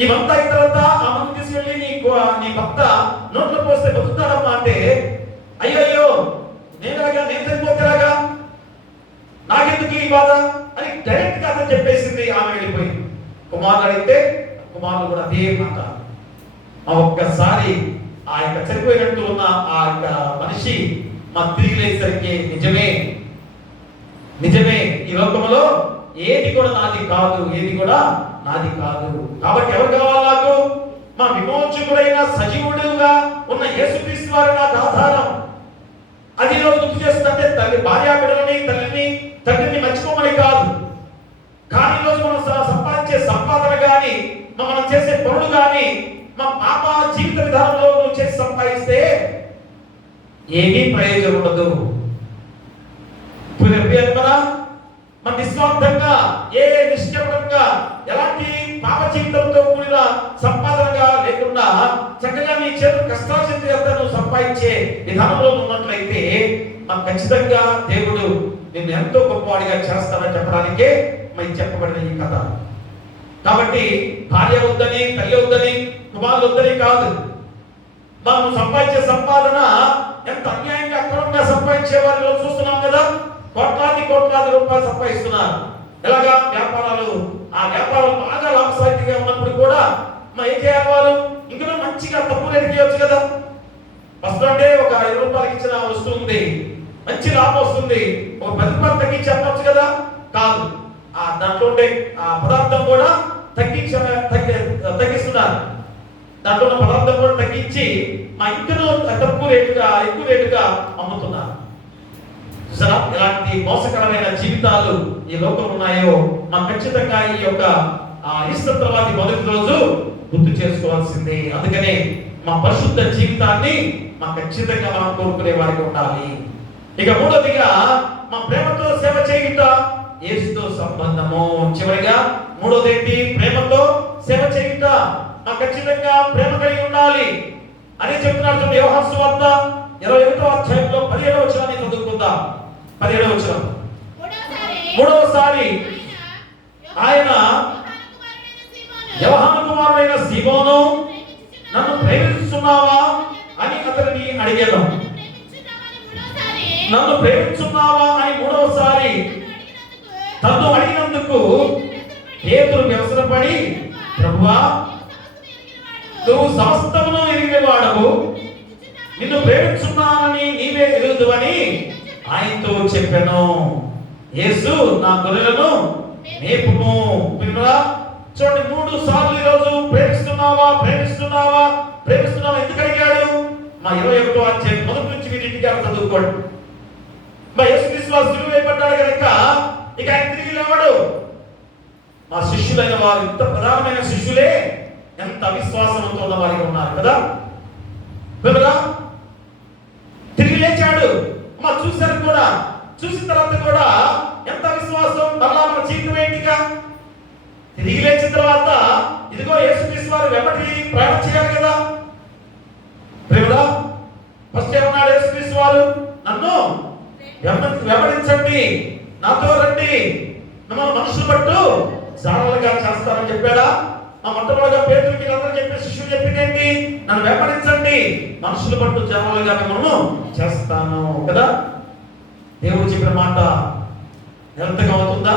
ఈ మందు తాగిన తర్వాత ఆ మందు తీసుకెళ్ళి నీ భర్త నోట్లో పోస్తే బతుకుతాడమ్మా అంటే, అయ్యో నేను చనిపోతేలాగా, నాకెందుకు ఈ బాధ అని డైరెక్ట్ గా అతను చెప్పేసింది. ఆమె వెళ్ళిపోయి కుమారుడు అడిగితే కుమారుడు కూడా అదే మాట. ఆ ఒక్కసారి ఆ యొక్క చనిపోయినట్టు ఉన్న ఆ యొక్క మనిషి తిరిగి లేసరికి నిజమే ఈ లోకంలో ఏది కూడా నాది కాదు. కాబట్టి ఎవరు కావాలి నాకు, మా విమోచకుడైన సజీవుడుగా ఉన్న యేసుక్రీస్తు వారు నాకు ఆధారం. అది రోజు గుర్తు చేస్తుందంటే తల్లి, భార్య, బిడ్డలని, తండ్రిని మర్చిపోమని కాదు. కానీ రోజు మనం సంపాదించే సంపాదన కానీ, మనం చేసే పనులు కానీ, మా పాప జీవిత విధానంలో నువ్వు చేసి సంపాదిస్తే ఏమీ ప్రయోజనం ఉండదు. మన నిస్వార్థంగా, ఏ నిష్కపటంగా, ఎలాంటి పాప జీవితంతో కూడిన సంపాదనగా లేకుండా చక్కగా నీ చేతులు కష్టార్జితంగా నువ్వు సంపాదించే విధానంలో ఉన్నట్లయితే ఖచ్చితంగా దేవుడు నిన్ను ఎంతో గొప్పవాడిగా చేస్తానని చెప్పడానికే మరి చెప్పబడిన ఈ కథ. కాబట్టి భార్య వద్దని, తల్లి వద్దని, కుమారులు వద్దని కాదు, మనం సంపాదించే సంపాదన ఎంత అన్యాయంగా అక్రమంగా సంపాదించే వారిలో చూస్తున్నాం కదా. కోట్లాది రూపాయలు సంపాదిస్తున్నారు. ఎలాగా వ్యాపారాలు, ఆ వ్యాపారాలు బాగా లాభసాటిగా ఉన్నప్పుడు కూడా ఏం చేయాలి, వారు ఇంకా మంచిగా తక్కువ రేటుకి ఇవ్వచ్చు కదా. ఫస్ట్ అంటే ఒక 5 రూపాయలకి ఇచ్చిన వస్తువు ఉంది, మంచి లాభం వస్తుంది, ఒక 10 రూపాయలు తగ్గించి చెప్పవచ్చు కదా. కాదు, ఆ దాంట్లో ఉండే ఆ పదార్థం కూడా తగ్గిస్తున్నారు. దాంట్లో ఉన్న పదార్థం కూడా తగ్గించి ఇంకనూ తక్కువ రేటుగా, ఎక్కువ రేటుగా అమ్ముతున్నారు. చూసారా ఎలాంటి మోసకరమైన జీవితాలు ఈ లోకంలో ఉన్నాయో ఖచ్చితంగా ఈ యొక్క ఈస్టర్ తర్వాత మొదటి రోజు గుర్తు చేసుకోవాల్సిందే. అందుకనే మా పరిశుద్ధ జీవితాన్ని ఖచ్చితంగా మనం కోరుకునే వారికి ఉండాలి. ఇక మూడోదిగా మా ప్రేమతో సేవ చేయుట, యేసుతో సంబంధము. చివరిగా మూడోది ఏంటి, ప్రేమతో సేవ చేయుట. ఖచ్చితంగా ప్రేమ కలిగి ఉండాలి అని చెప్తున్నాడు. యోహాను సువార్త 21వ అధ్యాయంలో 17వ వచనాన్ని చదువుకుందాం. 17వ వచనం, మూడవసారి ఆయన యోహాను కుమారుడైన సీమోను, నన్ను ప్రేమిస్తున్నావా అని అతనిని అడిగాను. నన్ను ప్రేమిస్తున్నావా అని మూడవసారి తను అడిగినందుకు పేతురు వ్యవసరపడి, ప్రభువా నువ్వు సమస్తమును ఎరిగిన వాడవు, నిన్ను ప్రేమిస్తున్నానని నీవే ఎరుగుదువని ఆయనతో చెప్పాను. యేసు నా గొర్రెలను మేపుము. చూడండి, 3 సార్లు ఈరోజు ప్రేమిస్తున్నావా ప్రేమిస్తున్నావా ప్రేమిస్తున్నావా ఎందుకు అడిగాడు? మా 21వ అధ్యాయం మొదటి నుంచి మీరు ఇంటికి చదువుకోండి. మా యేసుక్రీస్తు వారు సిలువ వేయబడ్డాడు కనుక ఇక ఆయన తిరిగి లేవడు. మా శిష్యులైన వారు ఇంత ప్రధానమైన శిష్యులే ఎంత అవిశ్వాసంతో ఉన్న వారిగా ఉన్నారు కదా. తిరిగి లేచాడు. మా చూశారు కూడా, చూసిన తర్వాత కూడా ఎంత విశ్వాసం. మళ్ళా మన జీవితం ఏంటిగా? తిరిగి లేచిన తర్వాత ఇదిగో యేసుక్రీస్తు వారు వెంబడి ప్రయాణం చేయాలి కదా. ప్రేమరా, ఫస్ట్ ఏమన్నాడు యేసుక్రీస్తు వారు? నన్ను వెంబడించండి, నాతో రండి, మిమ్మల్ని మనుషులు పట్టు జాలలుగా చేస్తారని చెప్పాడా? మా మొట్టమొదటిగా పేతురుకి అందరూ చెప్పే శిష్యులు చెప్పింది ఏంటి? నన్ను వెంబడించండి, మనుషులు పట్టు జాలలుగా మిమ్మల్ని చేస్తాను కదా. దేవుడు చెప్పిన మాట నిరంతరం అవుతుందా?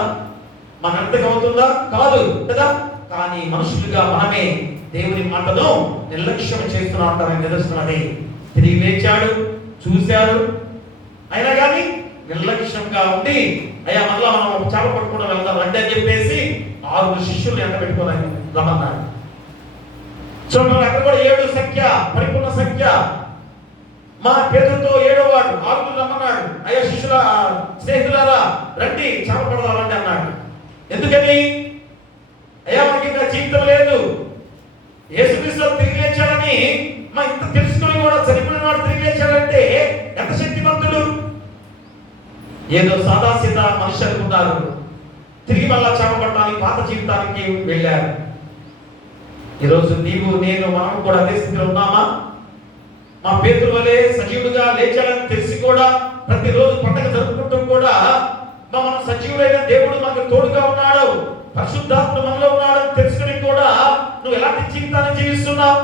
మన నిరంతరం అవుతుందా? కాదు కదా. కానీ మనుషులుగా మనమే దేవుని మాటను నిర్లక్ష్యం చేస్తున్నా అంటారని నిదర్శనది. తిరిగి లేచాడు, చూశారు, అయినా కానీ నిర్లక్ష్యంగా ఉండి అయ్యా మళ్ళా మనం చేప పట్టుకుంటూ వెళ్దాం రండి అని చెప్పేసి 6 శిష్యులు ఎంత పెట్టుకోవాలి రమ్మన్నాడు. చూడండి, అక్కడ కూడా 7 సంఖ్య, పరిపూర్ణ సంఖ్య. మా పేరుతో 7వ వాడు 6 రమ్మన్నాడు. అయ్యా శిష్యుల స్నేహితులారా రండి, చేప పడదాం రండి అన్నాడు. ఎందుకని? అయ్యా మనకి ఇంకా జీవితం లేదు, యేసుక్రీస్తు తిరిగి లేచాడని మా ఇంత తెలుసుకొని కూడా చనిపోయిన వాడు తిరిగి లేచాడంటే ఎంత శక్తివంతుడు. ఏదో సాదాసీదా మనిషి అనుకున్నారు, తిరిగి మళ్ళా చేపట్టడానికి పాత జీవితానికి వెళ్ళారు. ఈరోజు నీవు నేను మనం కూడా అదే స్థితిలో ఉన్నామా? మా పేతురు వలె సజీవుడుగా లేచాడని తెలిసి కూడా ప్రతిరోజు పండుగ జరుపుకుంటూ కూడా మనం సజీవుడైన దేవుడు మనకు తోడుగా ఉన్నాడు, పరిశుద్ధాత్మ మనలో ఉన్నాడని తెలుసుకుని కూడా నువ్వు ఎలాంటి జీవితాన్ని జీవిస్తున్నావు?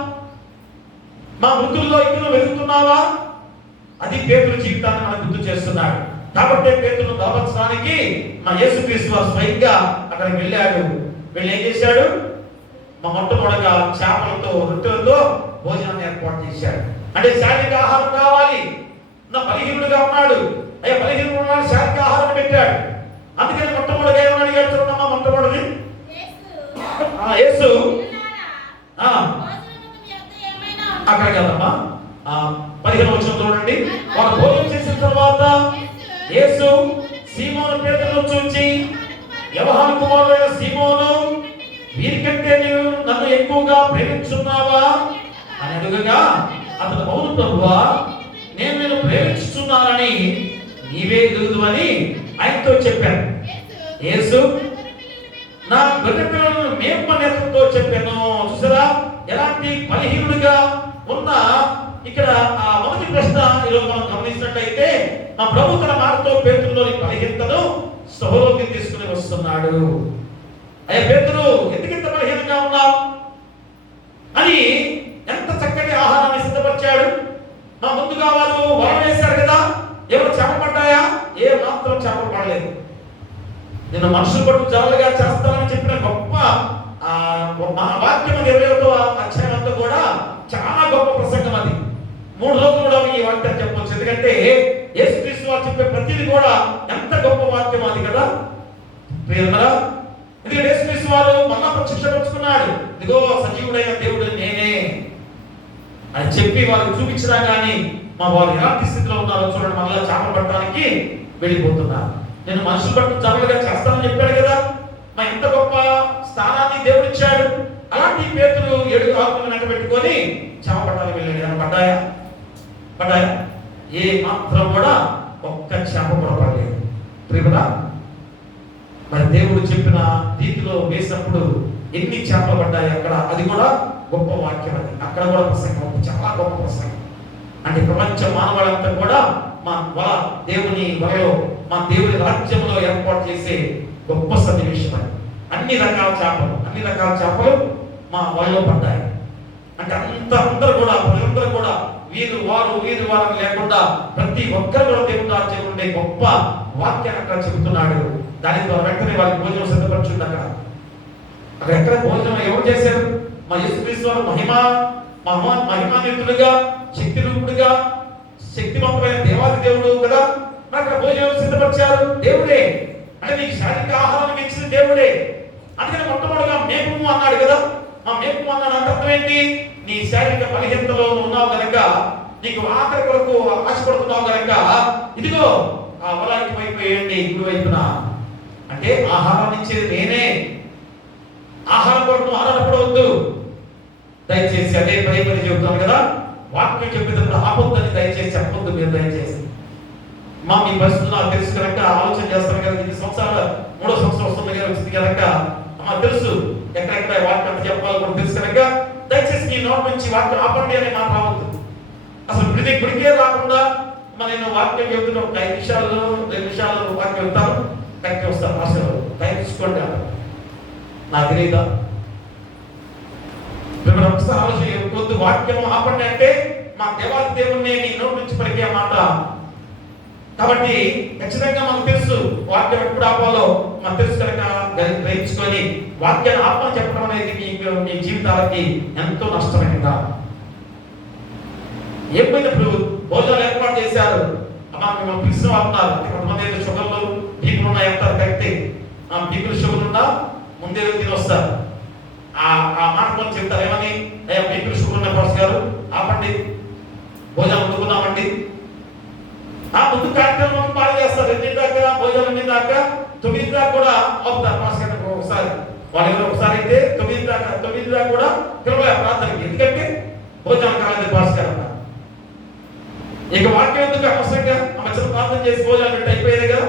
మా మృతుల్లో ఇప్పుడు వెలుగుతున్నావా? అది పేతురు జీవితాన్ని మనకు గుర్తు చేస్తున్నాడు. కాబట్టి పేతురు దావత్సానికి మా యేసుక్రీస్తు వారు స్వయంగా అక్కడికి వెళ్ళాడు. వెళ్ళి ఏం చేశాడు? మా మొట్టమొదటిగా చేపలతో రొట్టెలతో భోజనాన్ని ఏర్పాటు చేశాడు. అంటే శారీరక ఆహారం కావాలి. నా బలహీనుడుగా ఉన్నాడు, అయ్యా బలహీనుడు ఉన్నాడు, శారీరక ఆహారం పెట్టాడు. అందుకని మొట్టమొదటిగా ఏమని అడిగాడు చూడమ్మా? మొట్టమొదటి యేసు అక్కడ కదమ్మా 15వ వచనం చూడండి. వారు భోజనం చేసిన తర్వాత యేసు సీమోను పేతురును చూచి, యోహాను కుమారుడైన సీమోను, వీరికంటే నీవు నన్ను ఎక్కువగా ప్రేమించున్నావా అని అడుగగా అతడు అవును ప్రభువా, నేను నిన్ను ప్రేమించుచున్నానని నీవే ఎరుగుదు అని ఆయనతో చెప్పాను. యేసు నా గొర్రె పిల్లలను మేపనేతతో చెప్పాను. చూసారా ఎలాంటి బలహీనుడిగా ఉన్న ఇక్కడ ఆ మొదటి ప్రశ్న ఈరోజు మనం గమనించినట్లయితే మా ప్రభు తన మాటతో పేతురులోని బలహీనతను సహలోకి తీసుకుని వస్తున్నాడు. అయ్యా పేతురు, ఎందుకు ఇంత బలహీనంగా ఉన్నావు అని ఎంత చక్కటి ఆహారాన్ని సిద్ధపరిచాడు. మా ముందుగా వారు వరం వేశారు కదా, ఎవరు చేపపడ్డాయా? ఏ మాత్రం చేపలు పడలేదు. నేను మనుషులు పట్టు జాలుగా చేస్తానని చెప్పిన గొప్ప వాక్యం 21వ అధ్యాయం అంతా కూడా చాలా గొప్ప ప్రసంగం. అది 3 రోజులు కూడా ఈ వాక్యం చెప్పవచ్చు. ఎందుకంటే యేసుక్రీస్తు వారు చెప్పే ప్రతిదీ కూడా ఎంత గొప్ప వాక్యం అది కదా ప్రియమరా. ఎందుకంటే యేసుక్రీస్తు వారు మళ్ళా ప్రత్యక్షపరుచుకున్నాడు, ఇదిగో సజీవుడైన దేవుడు నేనే అని చెప్పి వారు చూపించినా కానీ మా వారు ఎలాంటి స్థితిలో ఉన్నారో చూడండి. మళ్ళా చేపలు పట్టడానికి వెళ్ళిపోతున్నారు. నేను మనుషులు పట్టు జాలుగా చేస్తానని చెప్పాడు కదా. మా ఎంత గొప్ప స్థానాన్ని దేవుడు ఇచ్చాడు. అలాంటి పేతురు 7 ఆకులను వెంట పెట్టుకొని చేప పట్టాలని వెళ్ళాడు. పడ్డాయా? పడ్డాయా? ఏ మాత్రం కూడా ఒక్క చేప కూడా పడలేదు. ప్రియమరా, మరి దేవుడు చెప్పిన రీతిలో వేసినప్పుడు ఎన్ని చేపలు పడ్డాయి అక్కడ? అది కూడా గొప్ప వాక్యం. అది అక్కడ కూడా ప్రసంగం, చాలా గొప్ప ప్రసంగం. అంటే ప్రపంచ మానవాళంతా కూడా మా దేవుని వలలో, మా దేవుని రాజ్యంలో ఏర్పాటు చేసే గొప్ప సన్నివేశం అది. అన్ని రకాల చేపలు మా వలలో పడ్డాయి. అంటే అందరూ కూడా ప్రజలందరూ కూడా వీరు వారు లేకుండా ప్రతి ఒక్కరు కూడా దేవుని రాజ్యం ఉండే గొప్ప వాక్యాన్ని అక్కడ చెబుతున్నాడు. దాని ద్వారా వెంటనే వాళ్ళకి భోజనం సిద్ధపరచుంది. అక్కడ ఎక్కడ భోజనం ఎవరు చేశారు? మా యేసుక్రీస్తు వారు మహిమాన్వితుడుగా, శక్తి రూపుడుగా, శక్తివంతమైన దేవాది దేవుడు కదా. అక్కడ భోజనం సిద్ధపరిచారు దేవుడే. అంటే నీకు శారీరక ఆహారం ఇచ్చిన దేవుడే. అందుకని మొట్టమొదటిగా మేపుము అన్నాడు కదా. ఆ మేపుము అన్నాడు అంటే అర్థం ఏంటి? నీ శారీరక బలహీనతలో ఉన్నావు కనుక, నీకు ఆఖరి కొరకు ఆశపడుతున్నావు కనుక, ఇదిగో ఆ పొలానికి వైపు వేయండి, ఇప్పుడు వైపున అంటే ఆహారం ఇచ్చేది నేనే. ఆహారం కొరకు ఆధారపడవద్దు. దయచేసి అదే పదే పదే చెబుతాను కదా, వాక్యం చెప్పేటప్పుడు ఆపొద్దని దయచేసి చెప్పొద్దు. మీరు దయచేసి మీ పరిస్థితులు నాకు తెలుసు కనుక ఆలోచన చేస్తాను కదా. 3 సంవత్సరాలు 3వ సంవత్సరం వస్తుంది కదా, వచ్చింది కనుక తెలుసు ఎక్కడెక్కడ వాక్యం అంత చెప్పాలి కూడా తెలుసు కనుక దయచేసి నీ నోటి నుంచి వాక్యం ఆపండి అనే మాట రావద్దు. అసలు గుడికే రాకుండా నేను వాక్యం చెబుతున్న ఒక 5 నిమిషాలు 2 నిమిషాలు వాక్యం చెప్తాను, కరెక్ట్ వస్తాను. అసలు టైం తీసుకోండి నాకు తెలియదా? ఒకసారి ఆలోచన కొద్ది వాక్యం ఆపండి అంటే మా దేవాది దేవుణ్ణి నీ నోటి నుంచి పలికే మాట. కాబట్టి ఖచ్చితంగా మనకు తెలుసు వాక్యం ఎప్పుడు ఆపాలో మనకు తెలుసు కనుక గ్రహించుకొని వాక్యాన్ని ఆపని చెప్పడం అనేది మీ జీవితాలకి ఎంతో నష్టమైందా? ఏమైనప్పుడు భోజనాలు ఏర్పాటు చేశారు, మిమ్మల్ని పిలిచిన అంటున్నారు. కొంతమంది షుగర్లు బీపులు ఉన్నాయి అంటారు. కరెక్టే, బీపులు షుగర్ ఉన్నా ముందే తిని వస్తారు. ఆ మాట కొన్ని చెప్తారు, ఏమని? అయ్యా బీపులు షుగర్ ఉన్న పాస్ గారు ఆపండి, భోజనం వండుకున్నామండి. ముందు కార్యక్రమం పాడు చేస్తారు. 8 దాకా భోజనం, 8 దాకా 9 దాకా కూడా ఆపుతారు. పాస్ గారు ఒకసారి వాళ్ళు ఎవరు ఒకసారి అయితే 9 దాకా కూడా పిలవలే ప్రార్థనకి, ఎందుకంటే భోజనం కాలేదు పాస్ గారు అన్నారు. ఇక వాక్యం ఎందుకు అవసరంగా చిన్న ప్రార్థన చేసి భోజనం పెట్టి అయిపోయేది కదా,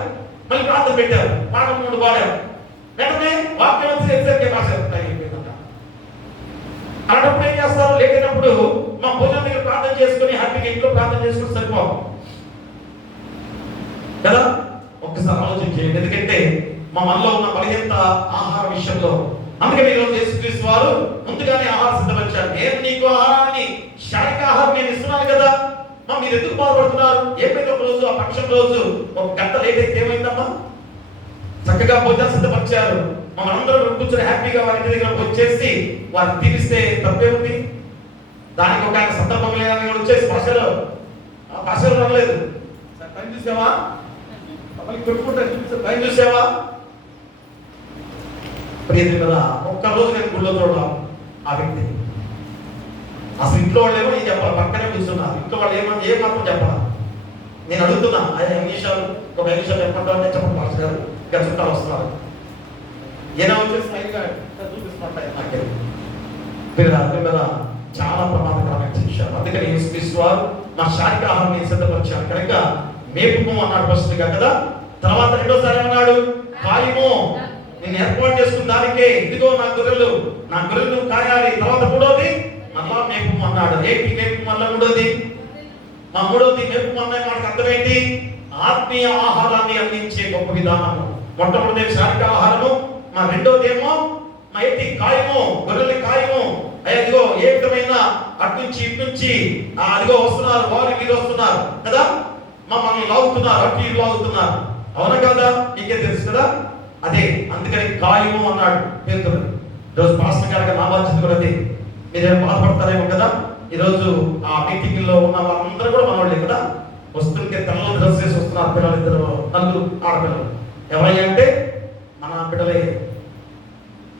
మళ్ళీ ప్రార్థన పెట్టారు, పాఠం 3 పాడారు. వెంటనే వాక్యం చేసేసరికి భాష అయిపోయిందంట. అలాంటప్పుడు ఏం చేస్తారు? లేకపోయినప్పుడు మా భోజనం దగ్గర ప్రార్థన చేసుకుని హ్యాపీగా ఇంట్లో ప్రార్థన చేసుకుని సరిపోవాలి కదా. ఒక్కసారి ఆలోచన చేయండి. ఎందుకంటే మా మనలో ఉన్న బలహీనత ఆహార విషయంలో. అందుకని ఈరోజు యేసుక్రీస్తు వారు ముందుగానే ఆహారం సిద్ధపరిచారు. నేను నీకు ఆహారాన్ని, శారీరక ఆహారం నేను ఇస్తున్నాను కదా. మీరు ఎందుకు బాధపడుతున్నారు? ఏమైనా ఒక రోజు, ఆ పక్షం రోజు 1 గంట లేట్ అయితే ఏమైందమ్మా? చక్కగా భోజనం సిద్ధపరిచారు. మనందరం కూర్చొని హ్యాపీగా వారి ఇంటి దగ్గర వచ్చేసి వారిని తీరిస్తే తప్పే ఉంది. దానికి ఒక ఆయన సందర్భం లేదని వచ్చేసి భాషలో రాలేదు. పని చూసావా? పని చూసావా? ప్రియత కదా, ఒక్కరోజు నేను గుళ్ళో చూడడం ఆ వ్యక్తి. అసలు ఇంట్లో వాళ్ళు ఏమో ఏం చెప్పాలి, పక్కనే కూర్చున్నారు. ఇంట్లో వాళ్ళు ఏం మాత్రం చెప్పాలి. నేను అడుగుతున్నా, 5 నిమిషాలు ఒక 5 నిమిషాలు చెప్పండి, చెప్పండి భాష గారు, ఇంకా చుట్టాలు వస్తున్నారు. ఏదో వచ్చేసి చూపిస్తున్నట్టు కదా, చాలా ప్రమాదకరమైన విషయాలు. అందుకని యేసుక్రీస్తు వారు మా శారీరక ఆహారం సిద్ధపరిచారు కనుక మేపుము అన్నాడు ఫస్ట్గా కదా. తర్వాత రెండోసారి అన్నాడు కాయము, నేను ఏర్పాటు చేసుకున్న దానికే, ఇదిగో నా గొర్రెలు కాయాలి. తర్వాత 3వది మళ్ళా మేపుము అన్నాడు. ఏంటి మేపు? మళ్ళా 3వది మేపుము అన్న మాటకు అర్థమేంటి? ఆత్మీయ ఆహారాన్ని అందించే గొప్ప విధానము. మొట్టమొదటి శారీరక ఆహారము, మా రెండోదేమో మా ఏంటి? కాయము, గొర్రెల కాయము. అదిగో ఏ విధమైన అటు నుంచి ఇటు నుంచి అదిగో వస్తున్నారు, వారు మీరు వస్తున్నారు కదా, మనల్ని లాగుతున్నారు, అటు ఇటు లాగుతున్నారు. అవునా కదా? మీకే తెలుసు కదా. అదే అందుకని కాయము అన్నాడు పేతురు. ఈరోజు పాస్టర్ గారికి నా బాధ్యత కూడా అదే. మీరేం బాధపడతారేమో కదా. ఈరోజు ఆ మీటింగ్ లో ఉన్న వాళ్ళందరూ కూడా మనవాళ్ళే కదా. వస్తుంటే తెల్ల డ్రెస్ వేసి వస్తున్నారు పిల్లలు, 2 ఆడపిల్లలు. ఎవరయ్యా అంటే మన బిడ్డలే.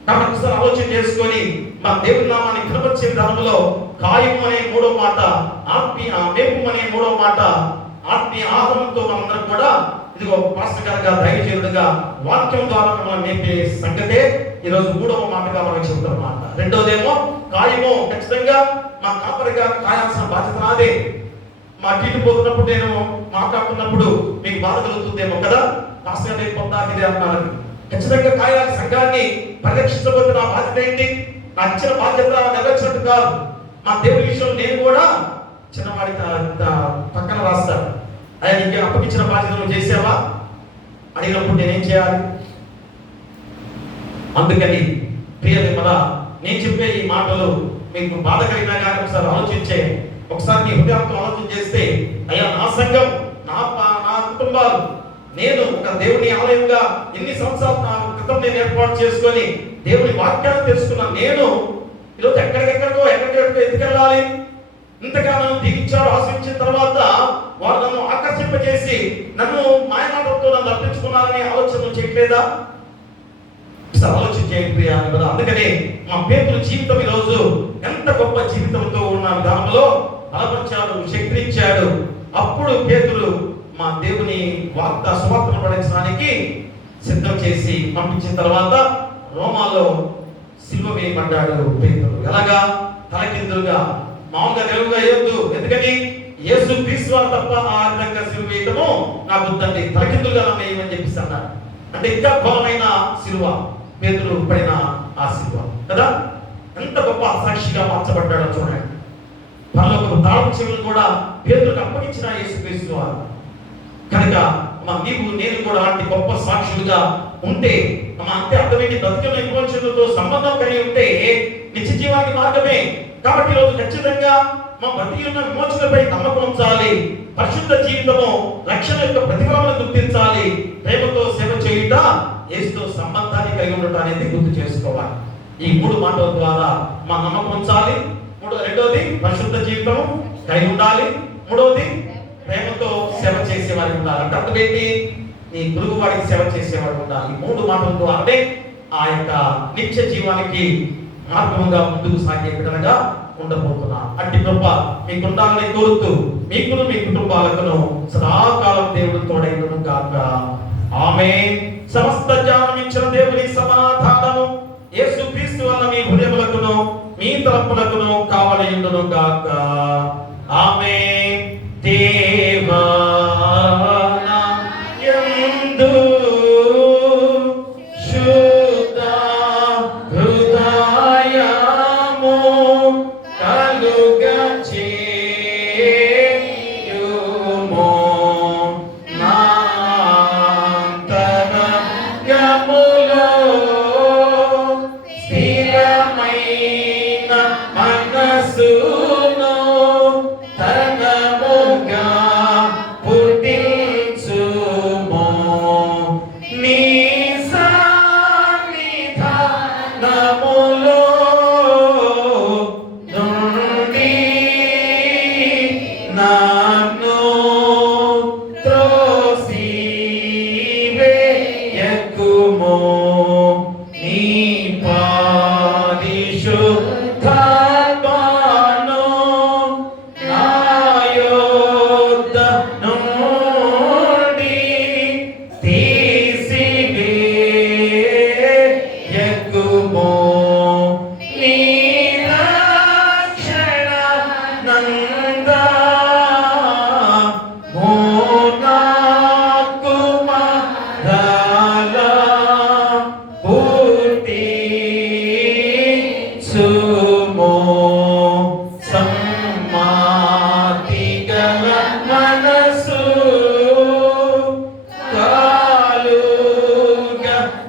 కాబట్టి ఒకసారి ఆలోచన చేసుకొని మా దేవుడి నామాన్ని కనపరిచే విధానంలో కాయము అనే 3వ మాట, మేపు అనే 3వ మాట, ఆత్మీయ ఆహారంతో మనందరం కూడా ఇదిగో పాస్టర్ గారుగా దైవజనుడిగా వాక్యం ద్వారా మనం మేపే సంగతే ఈరోజు 3వ మాటగా మనం చెబుతున్న మాట. రెండోదేమో కాయము, ఖచ్చితంగా మా కాపరిగా కాయాల్సిన బాధ్యత నాదే. మా టీటు పోతున్నప్పుడు నేను మాట్లాడుతున్నప్పుడు మీకు బాధ కలుగుతుందేమో కదా, పాస్టర్ గారు పొందాకిదే అన్నారు. ఖచ్చితంగా కాయాలి. సంఘాన్ని పరిరక్షించబోతున్న నా బాధ్యత ఏంటి? నాకు ఇచ్చిన బాధ్యత నెరవేర్చినట్టు కాదు. మా దేవుడి విషయంలో నేను కూడా చిన్నవాడి పక్కన రాస్తాను. అయ్యా నీకు అప్పగించిన బాధ్యతలు చేసావా అడిగినప్పుడు నేనేం చేయాలి? అందుకని ప్రియది మన నేను చెప్పే ఈ మాటలు మీకు బాధ కలిగినా కానీ ఒకసారి ఆలోచించే, ఒకసారి నీ హృదయంతో ఆలోచన చేస్తే, అయ్యా నా సంఘం, నా కుటుంబాలు, నేను ఒక దేవుని ఆలయంగా ఎన్ని సంవత్సరాల క్రితం నేను ఏర్పాటు చేసుకొని దేవుని వాక్యాన్ని తెలుసుకున్నాను. నేను ఈరోజు ఎక్కడికెక్కడికో ఎత్తుకెళ్ళాలి. ఇంతకాలం దీవించాడు, ఆశ్రయించిన తర్వాత వారు నన్ను ఆకర్షింపజేసి నన్ను మాయమాటలతో నన్ను అర్పించుకున్నారని ఆలోచన చేయట్లేదా? ఒకసారి ఆలోచించేయండి ప్రియాన్ని కదా. అందుకనే మా పేతురు జీవితం ఈరోజు ఎంత గొప్ప జీవితంతో ఉన్న విధానంలో బలపరిచాడు, శక్తినిచ్చాడు. అప్పుడు పేతురు మా దేవుని సువార్తను పడించడానికి సిద్ధం చేసి పంపించిన తర్వాత రోమాలో సిలువ వేయబడ్డాడు పేతురు. ఎలాగా? తలకిందులుగా, మామూలుగా నిలువుగా వేయొద్దు. ఎందుకని? యేసు క్రీస్తు వారు తప్ప ఆ విధంగా సిలువ వేయటము నాకు వద్దండి, తలకిందులుగా నన్ను వేయమని చెప్పేసి అన్నాడు. అంటే ఇంకా ఘోరమైన సిలువ, పేతురు పడిన ఆ సిలువ కదా. ఎంత గొప్ప సాక్షిగా మార్చబడ్డాడో చూడండి. పరలోకపు తాళపు చెవులు కూడా పేతురుకు అప్పగించిన యేసుక్రీస్తు వారు కనుక నీవు నేను కూడా అలాంటి గొప్ప సాక్షులుగా ఉంటే అంతే అర్థమేంటి? బ్రతికిన విమోచనతో సంబంధం కలిగి ఉంటే నిత్య జీవానికి మార్గమే. కాబట్టి ఈరోజు ఖచ్చితంగా మా బ్రతికి ఉన్న విమోచనపై నమ్మకం ఉంచాలి. పరిశుద్ధ జీవితము రక్షణ యొక్క ప్రతిఫలమును గుర్తించాలి. ప్రేమతో సేవ చేయుట, యేసుతో సంబంధాన్ని కలిగి ఉండటం అనేది గుర్తు చేసుకోవాలి. ఈ 3 మాటల ద్వారా మా నమ్మకం ఉంచాలి. రెండోది పరిశుద్ధ జీవితం కలిగి ఉండాలి. మూడవది ప్రేమతో సేవ చేసేవాడికి ఉండాలి. అంటే అర్థమేంటి? నీ గురువు వాడికి సేవ చేసేవాడు ఉండాలి. 3 మాటల ద్వారానే ఆ యొక్క నిత్య జీవానికి మార్గంగా ముందుకు సాగే విధంగా ఉండబోతున్నా. అట్టి కృప మీకు ఉండాలని కోరుతూ మీకును మీ కుటుంబాలకు సదాకాలం దేవుడు తోడైనను గాక. ఆమేన్. సమస్త జ్ఞానం ఇచ్చిన దేవుని సమాధానము యేసుక్రీస్తు వలన మీ హృదయములకును మీ తలపులకును కావలయుండును గాక. ఆమేన్. దేవా యందు శుద్ధ హృదయము కలుగచేయుము నాంతరంగములో స్థిరమైన మనసును తనముగా పుట్టించుము. నీ సన్నిధానములో నుండి నన్ను త్రోసివేయకుము. నీ పరిశుద్ధాత్మను నా యొద్ద నుండి తీసివేయకుము. నీ రక్షణ నందము నాకు మరల పుట్టించుము. సమ్మతి గల మనసు కలుగ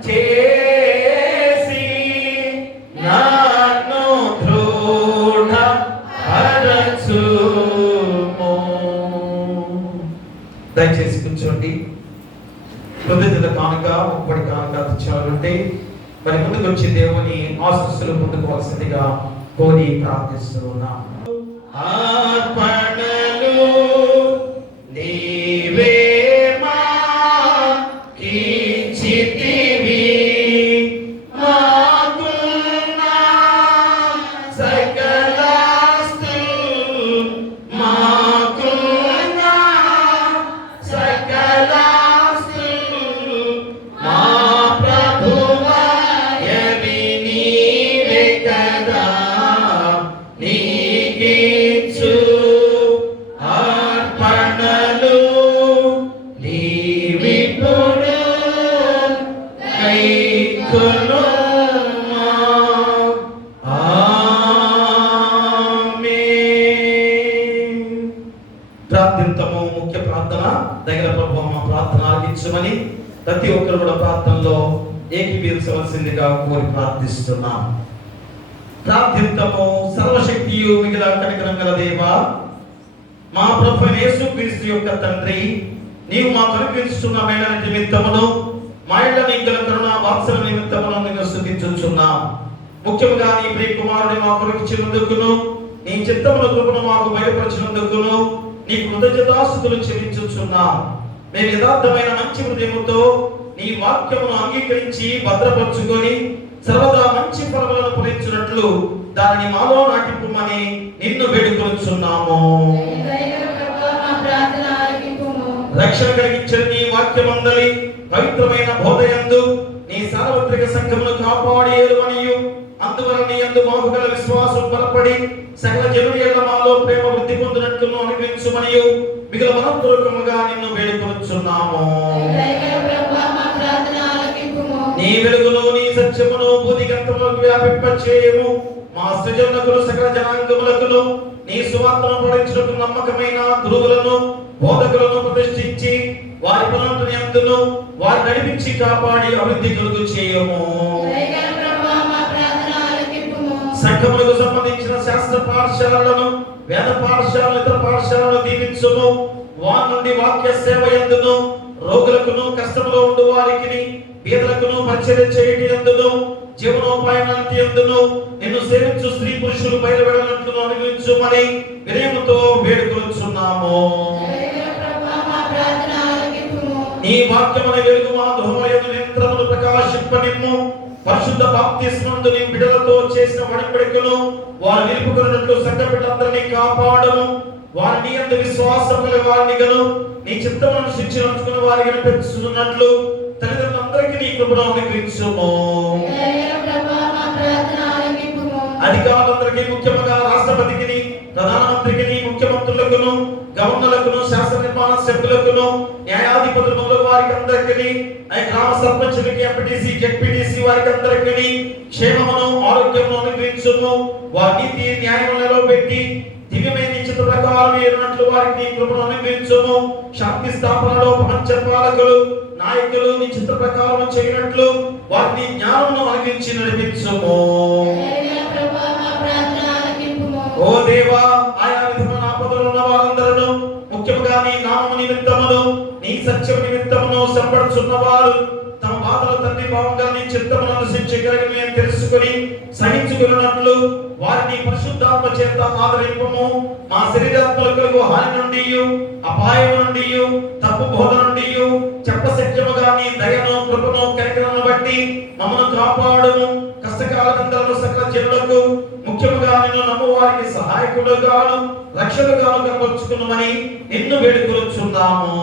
చేసి నన్ను దృఢపరచుము. దయచేసి కూర్చోండి. కృతజ్ఞత కానుక, ఒక్కడి కానుక తెచ్చారంటే మరి ముందుకు వచ్చి దేవుని ఆశీస్సులు పొందుకోవాల్సిందిగా కోరి ప్రార్థిస్తున్నాం. అర్పణలు నీవే మాకిచ్చితివి, మాకున్న సకలాస్తులు, మాకున్న సకలాస్తులు మా ప్రభువా యవి నీవే కదా. నీకిచ్చు అర్పణలు నీవిప్పుడు కైకొనుమా. ఆమేన్. ప్రార్థింతము. ముఖ్య ప్రార్థన దగ్గర ప్రభువా మా ప్రార్థన ఆలకించమని ప్రతి ఒక్కరు కూడా ప్రార్థనలో ఏకీభవించవలసిందిగా కోరి ప్రార్థిస్తున్నాం. ప్రార్థింతము. సర్వశక్తియు మిగిలిన కనికరం గల దేవా, మా ప్రభువైన యేసుక్రీస్తు యొక్క తండ్రి, నీవు మాకు అనుగ్రహిస్తున్న మేళ నిమిత్తమును మా ఇళ్ళ నీగల కరుణ వాత్సల నిమిత్తమును నిన్ను స్తుతించుచున్నాం. ముఖ్యంగా నీ ప్రియ కుమారుని మా కొరకు ఇచ్చినందుకును, నీ చిత్తముల కృపను మాకు బయలుపరిచినందుకును నీ కృతజ్ఞతాస్తుతులు చెల్లించుచున్నాం. మేము యథార్థమైన మంచి హృదయముతో నీ వాక్యమును అంగీకరించి భద్రపరుచుకొని సర్వదా మంచి ఫలములను ఫలించున్నట్లు దానిని మాలో నాటింపుమని నిన్ను వేడుకొనుచున్నాము. రక్షణ కలిగించిన నీ వాక్యమందలి పవిత్రమైన బోధయందు నీ సార్వత్రిక సంఘమును కాపాడి ఏలుమనియు అందువలన నీ యందు మాకు గల విశ్వాసం బలపడి సకల జనుల యందు మాలో ప్రేమ వృద్ధి పొందినట్లు అనుగ్రహించుమనియు మిగిలిన మనపూర్వకముగా నిన్ను వేడుకొనుచున్నాము. నీ వెలుగును నీ సత్యమును భూదిగంతములకు వ్యాపింపచేయము. మా సృజనులకు సకల జనాంగములకు నీ సువార్తను ప్రకటించుటకు నమ్మకమైన గురువులను బోధకులను ప్రతిష్ఠించి వారి పనులను యందును వారి నడిపించి కాపాడి అభివృద్ధి కలుగు చేయము. సంఘములకు సంబంధించిన శాస్త్ర పాఠశాలలను వేద పాఠశాలలు ఇతర పాఠశాలను దీవించుము. వారి నుండి వాక్య సేవ యందును రోగులకును కష్టములో ఉండు వారికి పేదలకును పరిచర్య చేయటి యందును జీవనోపాయానికి యందును నిన్ను సేవించు స్త్రీ పురుషులు బయలువెడనట్లు అనుగ్రహించుమని వినయముతో వేడుకొనుచున్నాము. నీ వాక్యమున వెలుగు మా హృదయమున నేత్రములు ప్రకాశింపనిమ్ము. పరిశుద్ధ బాప్తిస్మమునందు నీ బిడ్డలతో చేసిన ఒడంబడికను వారు నిలుపుకొనున్నట్లు సంఘ బిడ్డలందరినీ కాపాడము. వారి నీ యందు విశ్వాసము గల వారిని గను నీ చిత్తమును శిక్షించుకున్న వారిని పెంచుతున్నట్లు తల్లిదండ్రులందరికీ నీ కృపను అనుగ్రహించుము. అధికారులందరికీ ముఖ్యంగా రాష్ట్రపతికి ప్రధానమంత్రికి ముఖ్యమంత్రులకును గవర్నర్లకును శాసన నిర్మాణ సభ్యులకును న్యాయాధిపతులు మొదలగు వారికి అందరికీ గ్రామ సర్పంచులకి ఎంపీటీసీ జెడ్పీటీసీ వారికి అందరికీ క్షేమమును ఆరోగ్యమును అనుగ్రహించుము. వారి నీతి న్యాయములలో పెట్టి దివ్యమైన నిశ్చిత ప్రకారం ఏరునట్లు వారికి కృపను అనుగ్రహించుము. శాంతి స్థాపనలో ప్రపంచ పాలకులు నాయకులు నిశ్చిత ప్రకారం చేయనట్లు వారిని జ్ఞానమును అనుగ్రహించి నడిపించుము. ఓ దేవా, ఆయా విధమైన ఆపదలో ఉన్న వారందరూ ముఖ్యంగా నీ నామము నిమిత్తమును నీ సత్యం నిమిత్తమును సంపడుచున్న వారు తమ బాధలు తండ్రి భావంగా నీ చిత్తమును అనుసరించగలిగిన తెలుసుకొని సహించుకున్నట్లు వారిని పరిశుద్ధాత్మ చేత ఆదరింపము. మా శరీరాత్మలకు హాని నుండి అపాయం నుండి తప్పు బోధ నుండి చెప్పశక్యముగా నీ దయను కృపను కనికరమును బట్టి మమ్మను కాపాడుము. కష్టకాలంలో సకల జనులకు ముఖ్యముగా నిన్ను నమ్మువారికి సహాయకుడుగాను రక్షకుడుగాను కనపరుచుకున్నామని నిన్ను వేడుకొనుచున్నాము.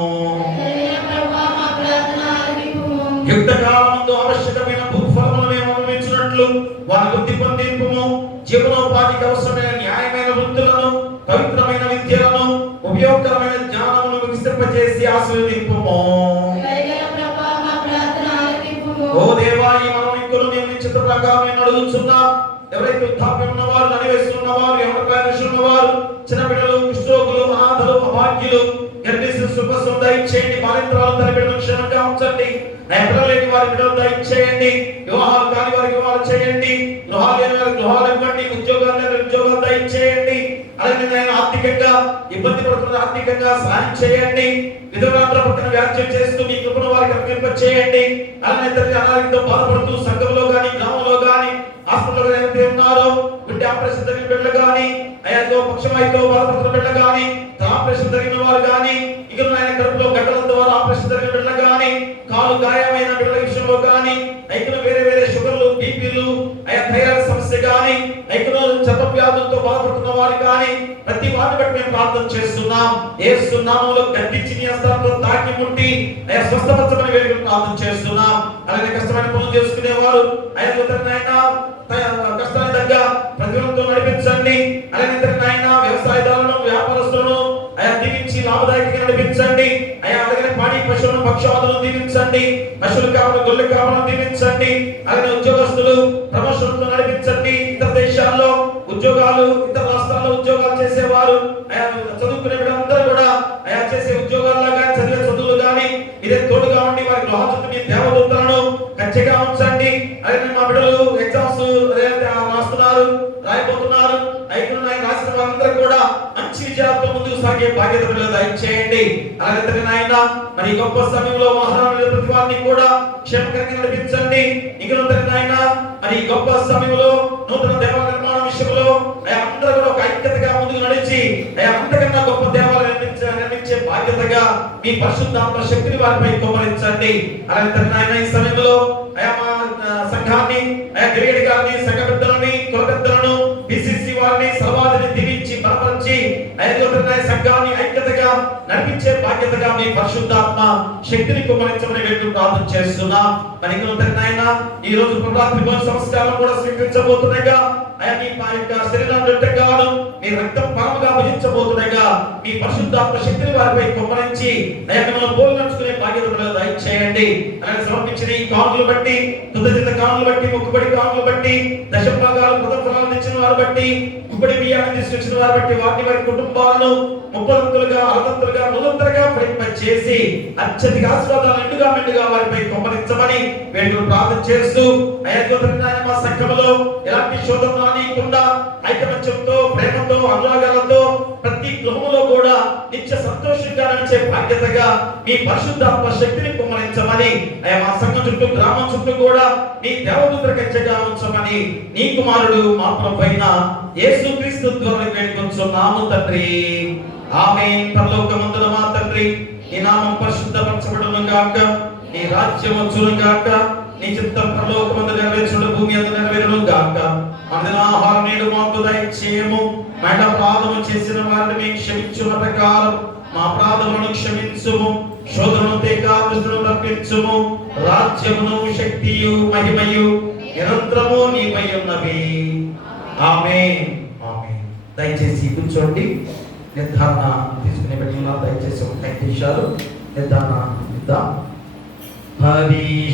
యుక్త కాలమందు ఆవశ్యకమైన భూఫలములను మేము అనుభవించినట్లు వారి వృద్ధి పొందింపుము. జీవనోపాధికి అవసరమైన న్యాయమైన వృత్తులను పవిత్రమైన విద్యలను ఉపయోగకరమైన జ్ఞానమును వికసింపజేసి ఆశీర్వదింపుము. ఓ దేవా, ఈ మనవికులు మేము నిశ్చిత ప్రకారం అడుగుచున్నా. ఎవరైతే వృద్ధాప్యం ఉన్నవారు అనివేస్తున్నవారు ఎవరి ఉన్నవారు చిన్న బిడ్డలు కుష్ఠరోగులు అనాథలు అభాగ్యులు గర్భిణీ సుఖం దయచేయండి. బాలింతరాలు తన బిడ్డలను క్షేమంగా ఉంచండి. పిల్లలు లేని వారి బిడ్డలు దయచేయండి. వివాహాలు కాని వారికి వివాహాలు చేయండి. గృహాలు లేని వారికి గృహాలు ఇవ్వండి. ఉద్యోగాలు లేని ఉద్యోగాలు దయచేయండి. అలాగే ఆర్థికంగా ఇబ్బంది పడుతున్న ఆర్థికంగా సహాయం చేయండి. విధవరాంధ్ర పక్కన వ్యాఖ్యలు చేస్తూ మీ కృపను వారికి అర్పింప చేయండి. అలానే తండ్రి అనారోగ్యంతో బాధపడుతూ సంఘంలో గాని గ్రామంలో గాని హాస్పిటల్లో ఎవరైతే ఉన్నారో గుడ్డి ఆపరేషన్ జరిగిన బిడ్డలు గాని అయ్యాతో పక్షవాయుతో బాధపడుతున్న బిడ్డలు గాని ఆపరేషన్ జరిగిన వారు గాని ఇక ఆయన కడుపులో గడ్డల ద్వారా ఆపరేషన్ జరిగిన బిడ్డలు గాని కాలు గాయమైన బిడ్డల విషయంలో గాని ఐకన వేరే వేరే షుగర్లు బీపీలు అయ్యా థైరాయిడ్ సమస్య గాని ఐకన చర్మ వ్యాధులతో బాధపడుతున్న వారు గాని ప్రతి వారిని బట్టి మేము ప్రార్థన చేస్తున్నాం. యేసు నామములో గద్దించి నీ హస్తాలతో తాకి ముట్టి అయ్యా స్వస్థపరచమని వేడుకొని ప్రార్థన చేస్తున్నాం. అలాగే కష్టమైన పనులు చేసుకునేవారు అయ్యా కష్టాన్ని తగ్గ ప్రతిఫలంతో నడిపించండి. అలాగే నాయన వ్యవసాయదారులను వ్యాపారస్తులను అయా దీవించి లాభదాయకంగా నడిపించండి. అయా అలాగే పాడి పశువులను పక్షవాదులను దీవించండి. పశువులు కావాలి గొర్రె కావాలని దీవించండి. అలాగే ఉద్యోగస్తులు ప్రమోషన్తో నడిపించండి. ఇతర దేశాల్లో ఉద్యోగాలు ఇతర రాష్ట్రాల్లో ఉద్యోగాలు చేసేవారు అయా చదువుకునే అందరూ కూడా అయా చేసే ఉద్యోగాల్లో కానీ చదివే చదువులు కానీ ఇదే తోడుగా ఉండి వారి గృహచుట్టు మీ దేవదూతలను ఖచ్చితంగా ఉంచండి. అలాగే మా బిడ్డలు ఎగ్జామ్స్ రాస్తున్నారు రాయబోతున్నారు. అయితే రాసిన వారందరూ కూడా మంచి విజయాలతో ముందుకు సాగే బాధ్యత పిల్లలు దయచేయండి. అలాగే నాయన మరి గొప్ప సమయంలో వాహనాలు ప్రతి వారిని కూడా క్షేమకరంగా నడిపించండి. ఇక నాయన మరి గొప్ప సమయంలో నూతన దేవాలయ నిర్మాణ విషయంలో అందరూ కూడా ఒక ఐక్యతగా ముందుకు నడిచి అంతకన్నా గొప్ప దేవాలయం నిర్మించే బాధ్యత బాధ్యతగా మీ పరిశుద్ధాత్మ శక్తిని వారిపై కుమ్మరించండి. అలాగే తండ్రి నాయన ఈ సమయంలో అయా మా సంఘాన్ని, అయా గిరిగడి గారిని, సంఘ పెద్దలని, కుల పెద్దలను, పిసిసి వారిని, సర్వాధిని దీవించి బలపరిచి అయా సంఘాన్ని ఐక్యతగా నడిపించే బాధ్యతగా మీ పరిశుద్ధాత్మ శక్తిని కుమ్మరించమని వేడుకు ప్రార్థన చేస్తున్నా. మరి నాయన ఈ రోజు రాత్రి భోజన సంస్కారం కూడా స్వీకరించబోతుండగా అయా మీ యొక్క శరీరాన్ని రొట్టెగాను మీ రక్తం పాముగా భుజించబోతుండగా మీ పరిశుద్ధాత్మ శక్తిని వారిపై కుమ్మరించి అయా మిమ్మల్ని పోల్చుకునే బాధ్యత దయచేయండి. అలాగే సమర్పించిన ఈ కానుకలు బట్టి, కృతజ్ఞత కానుకలు బట్టి, మొక్కుబడి కానుకలు బట్టి, దశభాగాలు ప్రథమ ఫలాలు తెచ్చిన వారు బట్టి, గుబ్బడి బియ్యాన్ని తీసుకొచ్చిన వారు బట్టి వారిని వారి కుటుంబాలను ముప్పదంతులుగా, అరదంతులుగా, నూరంతులుగా చేసి అత్యధిక ఆశీర్వాదాలు మెండుగా వారిపై కుమ్మరించమని వేడుకలు ప్రార్థన చేస్తూ అయా మా సంఘములో ఎలాంటి శోధన రానియకుండా ఐకమత్యంతో, ప్రేమతో, అనురాగాలతో ప్రతి గృహములో కూడా నిత్య సంతోషంగా నడిచే బాధ్యతగా మీ పరిశుద్ధాత్మ శక్తిని కుమ్మరించమని అయా మా సంఘం చుట్టూ, గ్రామం చుట్టూ కూడా మీ దేవదూతల కంచెగా ఉంచమని నీ కుమారుడు మా ప్రభువైన యేసుక్రీస్తు ద్వారా వేడుకొంచున్నాము తండ్రి. ఆమేన్. పరలోకమందున మా తండ్రి, నీ నామం పరిశుద్ధపరచబడును గాక, నీ రాజ్యం వచ్చును గాక, నీ చిత్తం పరలోకమందు నెరవేర్చును, భూమి అందు నెరవేరును గాక. మన ఆహారం నేడు మాకు దయచేయము. మా అపరాధము చేసిన వారిని మేము క్షమించున్న ప్రకారం మా అపరాధములను క్షమించుము. శోధనను తేకాదులను తప్పించుము. రాజ్యమును, శక్తియు, మహిమయు నిరంతరము నీపై ఉన్నవి. ఆమేన్. ఆమేన్. దయచేసి కూర్చోండి. నిర్ధారణ తీసుకునే బిడ్డలు దయచేసి ఒక 5 నిమిషాలు నిర్ధారణ ఇద్దాం. హరి